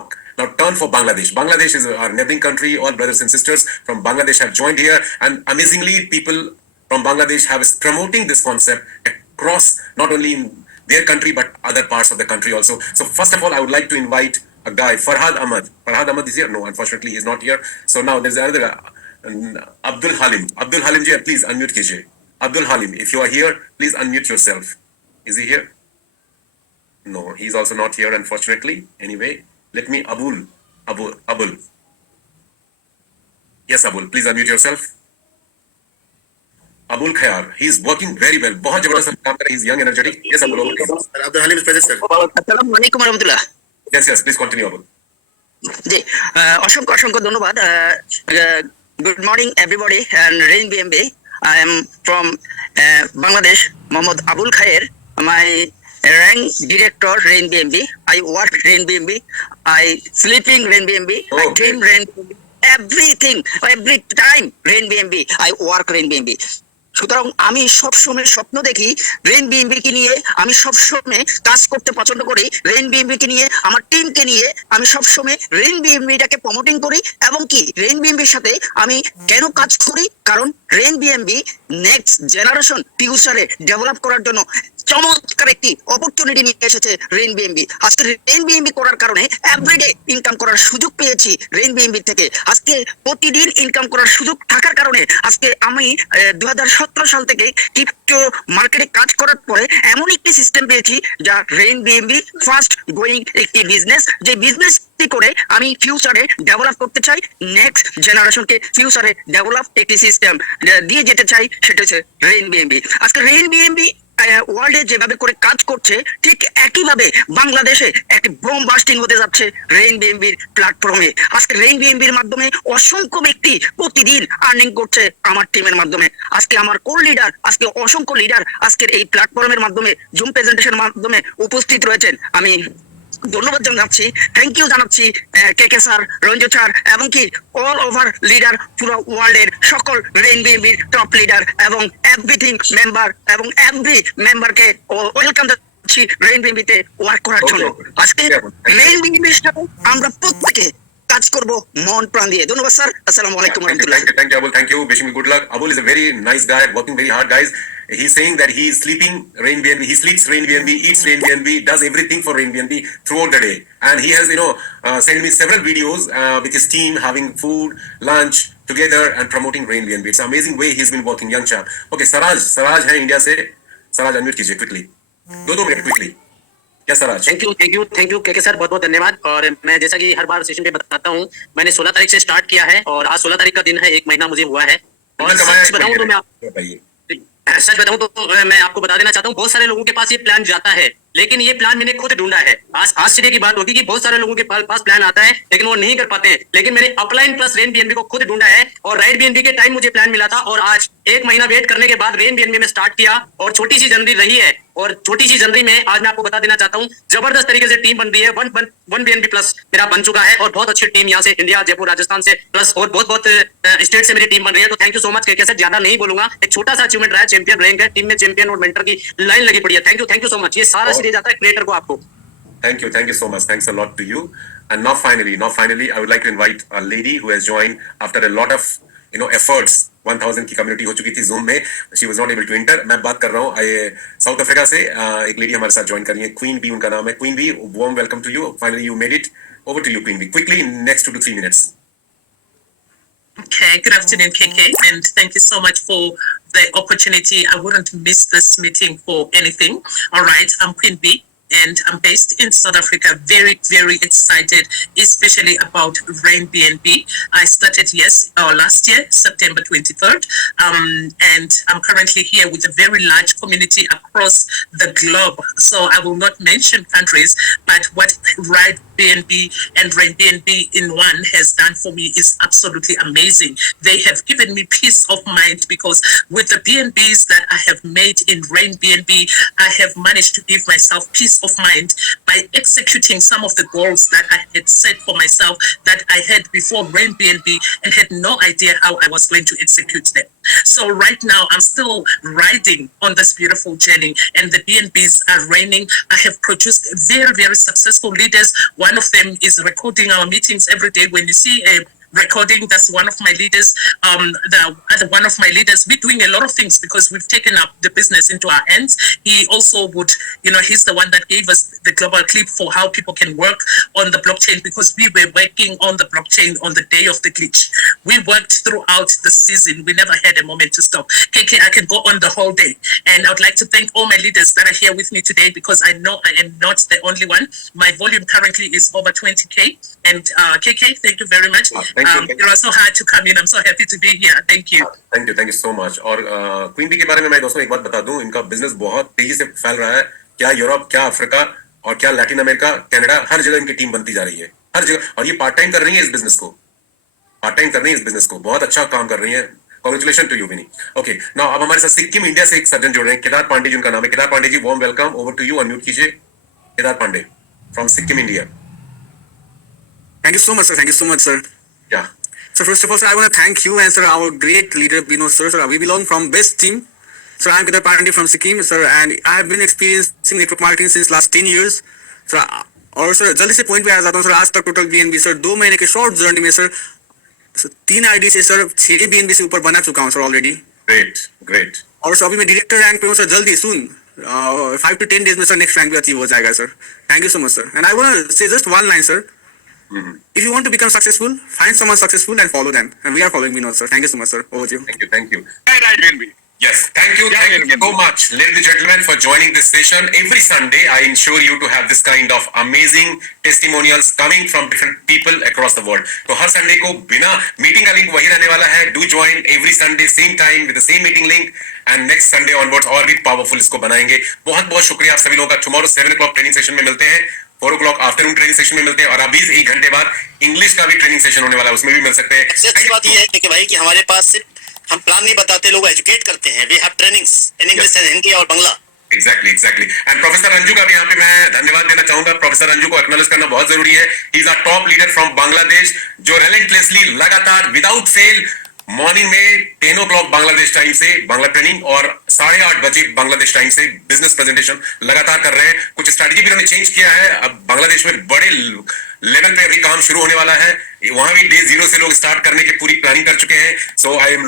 turn for Bangladesh. Bangladesh is our neighboring country. All brothers and sisters from Bangladesh have joined here, and amazingly people from Bangladesh have is promoting this concept across not only in their country but other parts of the country also. So first of all, I would like to invite a guy, Farhad Ahmad. Farhad Ahmad is here? No, unfortunately, he is not here. So now there's another Abdul Halim. Abdul Halim ji, please unmute kijiye. Abdul Halim, if you are here, please unmute yourself. Is he here? No, he's also not here, unfortunately. Anyway, let me Abul. Yes, Abul, please unmute yourself. Abul Khair. He is working very well. बहुत जबरदस्त काम कर रहे हैं. He is young, energetic. Yes, Abul. Abdul Halim is present, sir. Assalamualaikum warahmatullah. Yes, yes. Please continue, Abul. জি অসংখ্য অসংখ্য ধন্যবাদ good morning everybody and Rain BMB I am from Bangladesh Mohammad Abul Khayer my rank director Rain BNB. I work Rain BNB. I sleeping Rain BNB. I dream Rain BNB. Everything, every time Rain BNB. I work Rain BNB. সুতরাং আমি সবসময় স্বপ্ন দেখি রেইন বিএমবি কে নিয়ে, আমি সবসময় কাজ করতে পছন্দ করি রেইন বিএমবি কে নিয়ে, আমার টিমকে নিয়ে আমি সবসময় রেইন বিএমবিটাকে প্রমোটিং করি। এবং কি রেইন বিএমবির সাথে আমি কেন কাজ করি, কারণ রেইন বিএমবি নেক্সট জেনারেশন ফিউচারে ডেভেলপ করার জন্য চমৎকার একটি অপরচুনিটি নিয়ে এসেছে রেইন বিএমবি। আজকে রেইন বিএমবি করার কারণে এভরিডে ইনকাম করার সুযোগ পেয়েছি রেইন বিএমবি থেকে। আজকে প্রতিদিন ইনকাম করার সুযোগ থাকার কারণে আজকে আমি 2017 সাল থেকে ক্রিপ্টো মার্কেটে কাজ করার পরে এমন একটি সিস্টেম পেয়েছি যা রেইন বিএমবি ফাস্ট গোয়িং একটি বিজনেস, যে বিজনেস করে আমি ফিউচারে ডেভেলপ করতে চাই, নেক্সট জেনারেশনকে ফিউচারে ডেভেলপ একটি সিস্টেম দিয়ে যেতে চাই, সেটা হচ্ছে রেইন বিএমবি। আজকে রেইন বিএমবি ওয়ার্ল্ডে যেভাবে করে কাজ করছে ঠিক একইভাবে বাংলাদেশে একটি বোম বাস্টিং হতে যাচ্ছে রেইন বিএমবির প্ল্যাটফর্মে। আজকে রেইন বিএমবির মাধ্যমে অসংখ্য ব্যক্তি প্রতিদিন আর্নিং করছে আমার টিমের মাধ্যমে। আজকে আমার কোর লিডার, আজকে অসংখ্য লিডার আজকের এই প্ল্যাটফর্মের মাধ্যমে জুম প্রেজেন্টেশনের মাধ্যমে উপস্থিত রয়েছেন। আমি ধন্যবাদ জানাচ্ছি, থ্যাংক ইউ জানাচ্ছি কে স্যার, রঞ্জিত স্যার এবং কি অল ওভার লিডার পুরো ওয়ার্ল্ডের সকল রেইন বিএমবির টপ লিডার এবং এভরিথিং মেম্বার এবং এভরি মেম্বারকে ওয়েলকাম জানাচ্ছি রেইন বিএমবিতে ওয়ার্ক করার জন্য। আজকে রেইন বিএমবির সাথে আমরা প্রত্যেকে কাজ করব মন প্রাণ দিয়ে। ধন্যবাদ স্যার, আসসালামু আলাইকুম ওয়া রাহমাতুল্লাহ। Thank you, Abul. Thank you. Wishing you good luck. Abul is a very nice guy, working very hard, guys. He's saying that he is sleeping Rain BNB, he sleeps Rain BNB, eats Rain BNB, does everything for Rain BNB throughout the day. And he has, sent me several videos with his team having food, lunch together and promoting Rain BNB. It's an amazing way he's been working, young chap. Okay, Saraj है इंडिया से. Saraj unmute कीजिए quickly. 2 minute quickly. क्या सराज? थैंक यू के सर, बहुत बहुत धन्यवाद। और मैं जैसा कि हर बार सेशन पे बताता हूँ, मैंने 16 तारीख से स्टार्ट किया है और आज 16 तारीख का दिन है, 1 महीना मुझे हुआ है। और सच बताऊं तो मैं आपको बता देना चाहता हूँ, बहुत सारे लोगों के पास ये प्लान जाता है, लेकिन ये प्लान मैंने खुद ढूंढा है। आज आश्चर्य की बात होगी कि बहुत सारे लोगों के पास प्लान आता है लेकिन वो नहीं कर पाते हैं, लेकिन मैंने अपलाइन प्लस रेन बीएनबी को खुद ढूंढा है और राइट बीएनबी के टाइम मुझे प्लान मिला था और आज 1 महीना वेट करने के बाद रेन बीएनबी में स्टार्ट किया और छोटी सी जनवरी रही है। और छोटी सी जनवरी में आज मैं आपको बता देना चाहता हूँ जबरदस्त तरीके से टीम बन रही है। 1 बीएनबी प्लस मेरा बन चुका है और बहुत अच्छी टीम यहाँ से इंडिया, जयपुर, राजस्थान से प्लस और बहुत स्टेट से मेरी टीम बन रही है। तो थैंक यू सो मच के सर, ज्यादा नहीं बोलूंगा, एक छोटा सा अचीवमेंट रहा है, चैंपियन रैंक है, टीम में चैंपियन और मेंटर की लाइन लगी पड़ी है। Thank you so much. ये सारा सीरीज आता है क्रिएटर को आपको। Thank you so much. Thanks a lot to you. And now finally, I would like to invite a lady who has joined after a lot of efforts. 1000 की कम्युनिटी हो चुकी थी जूम में, she was not able to enter. मैं बात कर रहा हूँ साउथ अफ्रीका से एक लेडी हमारे साथ ज्वाइन कर रही है, क्वीन बी उनका नाम है। Queen Bee, warm welcome to you. Finally you made it. Over to you Queen Bee, quickly, next 2 to 3 minutes. Okay, good afternoon, KK, and thank you so much for the opportunity. I wouldn't miss this meeting for anything. All right, I'm Queen B, and I'm based in South Africa. Very, very excited, especially about Rain BNB. I started last year, September 23rd, and I'm currently here with a very large community across the globe. So I will not mention countries, but what Rain BNB and Rain BNB in one has done for me is absolutely amazing. They have given me peace of mind because with the BNBs that I have made in Rain BNB, I have managed to give myself peace of mind by executing some of the goals that I had set for myself that I had before Rain BNB and had no idea how I was going to execute them. So right now I'm still riding on this beautiful journey and the BNBs are reigning. I have produced very, very successful leaders. One of them is recording our meetings every day. When you see a recording, that's one of my leaders. The other one of my leaders, we're doing a lot of things because we've taken up the business into our hands. He also would, he's the one that gave us the global clip for how people can work on the blockchain because we were working on the blockchain on the day of the glitch. We worked throughout the season. We never had a moment to stop. KK, I can go on the whole day. And I would like to thank all my leaders that are here with me today because I know I am not the only one. My volume currently is over 20K. And KK, thank you very much. You're so hard to come in. I'm so happy to be here. Thank you. Thank you so much. और क्वीन बी के बारे में मैं दोस्तों एक बात बता दूं, इनका बिजनेस बहुत तेजी से फैल रहा है। क्या यूरोप, क्या अफ्रीका और क्या लैटिन अमेरिका, कनाडा, हर जगह इनकी टीम बनती जा रही है, हर जगह। और ये पार्ट टाइम कर रही है इस बिजनेस को, पार्ट टाइम कर रही है इस बिजनेस को, बहुत अच्छा काम कर रही है। Congratulation to you Vini. Okay, now अब हमारे साथ सिक्किम इंडिया से एक सर्जन जुड़ रहे हैं, केदार पांडे जी उनका नाम है। Kedar Pande ji, warm welcome, over to you, unmute कीजिए। Kedar Pande from Sikkim India. Thank you so much, sir. Thank you so much, sir. Yeah. So first of all, sir, I want to thank you and sir, our great leader, Binod sir. Sir, we belong from best team. Sir, I'm Kedar Pandey from Sikkim, sir, and I have been experiencing network marketing since last 10 years. Sir, और सर जल्दी से पॉइंट पे आ जाता हूँ सर। आज तक टोटल BNB सर 2 महीने के शॉर्ट जर्नी में सर 3 आईडी से सर 6 BNB से ऊपर बना चुका हूँ सर ऑलरेडी। Great great. और सर अभी मैं डायरेक्टर रैंक पे हूँ सर, जल्दी सुन 5 to 10 डेज में सर नेक्स्ट रैंक भी अचीव हो जाएगा sir. Thank you so much sir. And I want to say just one line sir, if you want to become successful, find someone successful and follow them, and we are following Binod sir. Thank you so much sir. Over to you. Thank you. Yes, thank you so much, ladies and gentlemen, for joining this session. Every Sunday, I ensure you to have this kind of amazing testimonials coming from different people across the world. तो हर संडे को बिना मीटिंग का लिंक वही रहने वाला है। Do join every Sunday same time with the same meeting link, and next Sunday onwards और भी पावरफुल इसको बनाएंगे। बहुत बहुत शुक्रिया आप सभी लोगों का। टुमारो 7 o'clock ट्रेनिंग सेशन में मिलते हैं, 4 o'clock आफ्टरनून ट्रेनिंग सेशन में मिलते हैं, और अभी 1 घंटे बाद इंग्लिश का भी ट्रेनिंग सेशन होने वाला है, उसमें भी मिल सकते हैं। अच्छी बात यह है कि भाई कि हमारे पास सिर्फ हम प्लान नहीं बताते, लोग एजुकेट करते हैं। We have trainings in English and Hindi और Bangla. Exactly. And professor Ranju का भी यहाँ पे मैं धन्यवाद देना चाहूंगा। प्रोफेसर रंजू को एक्नॉलेज करना बहुत जरूरी है। He is a top leader from Bangladesh, जो रिलेंटलेसली लगातार विदाउट फेल मॉर्निंग में 10 o'clock बांग्लादेश टाइम से बांग्ला ट्रेनिंग और 8:30 बजे बांग्लादेश टाइम से बिजनेस प्रेजेंटेशन लगातार कर रहे हैं। कुछ स्ट्रेटजी भी उन्होंने चेंज किया है। अब बांग्लादेश में बड़े लेवल पे अभी काम शुरू होने वाला है, वहां भी डे 0 से लोग स्टार्ट करने की पूरी प्लानिंग कर चुके हैं। So I am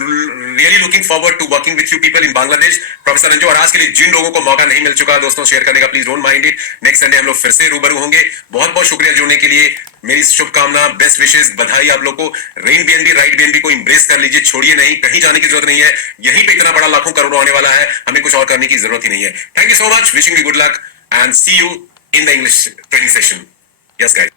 really looking forward to working with you people in Bangladesh. Professor Ranju, और आज के लिए जिन लोगों को मौका नहीं मिल चुका दोस्तों शेयर करने का, please don't mind it. Next Sunday हम लोग फिर से रूबरू होंगे। बहुत बहुत शुक्रिया जुड़ने के लिए, मेरी शुभकामना, बेस्ट विशेष, बधाई आप लोग को। रेन BNB, राइट BNB को इंब्रेस कर लीजिए, छोड़िए नहीं, कहीं जाने की जरूरत नहीं है। यहीं पे इतना बड़ा लाखों करोड़ों आने वाला है, हमें कुछ और करने की जरूरत ही नहीं है। Thank you so much, wishing you good luck and see you in the English training session. Yes guys.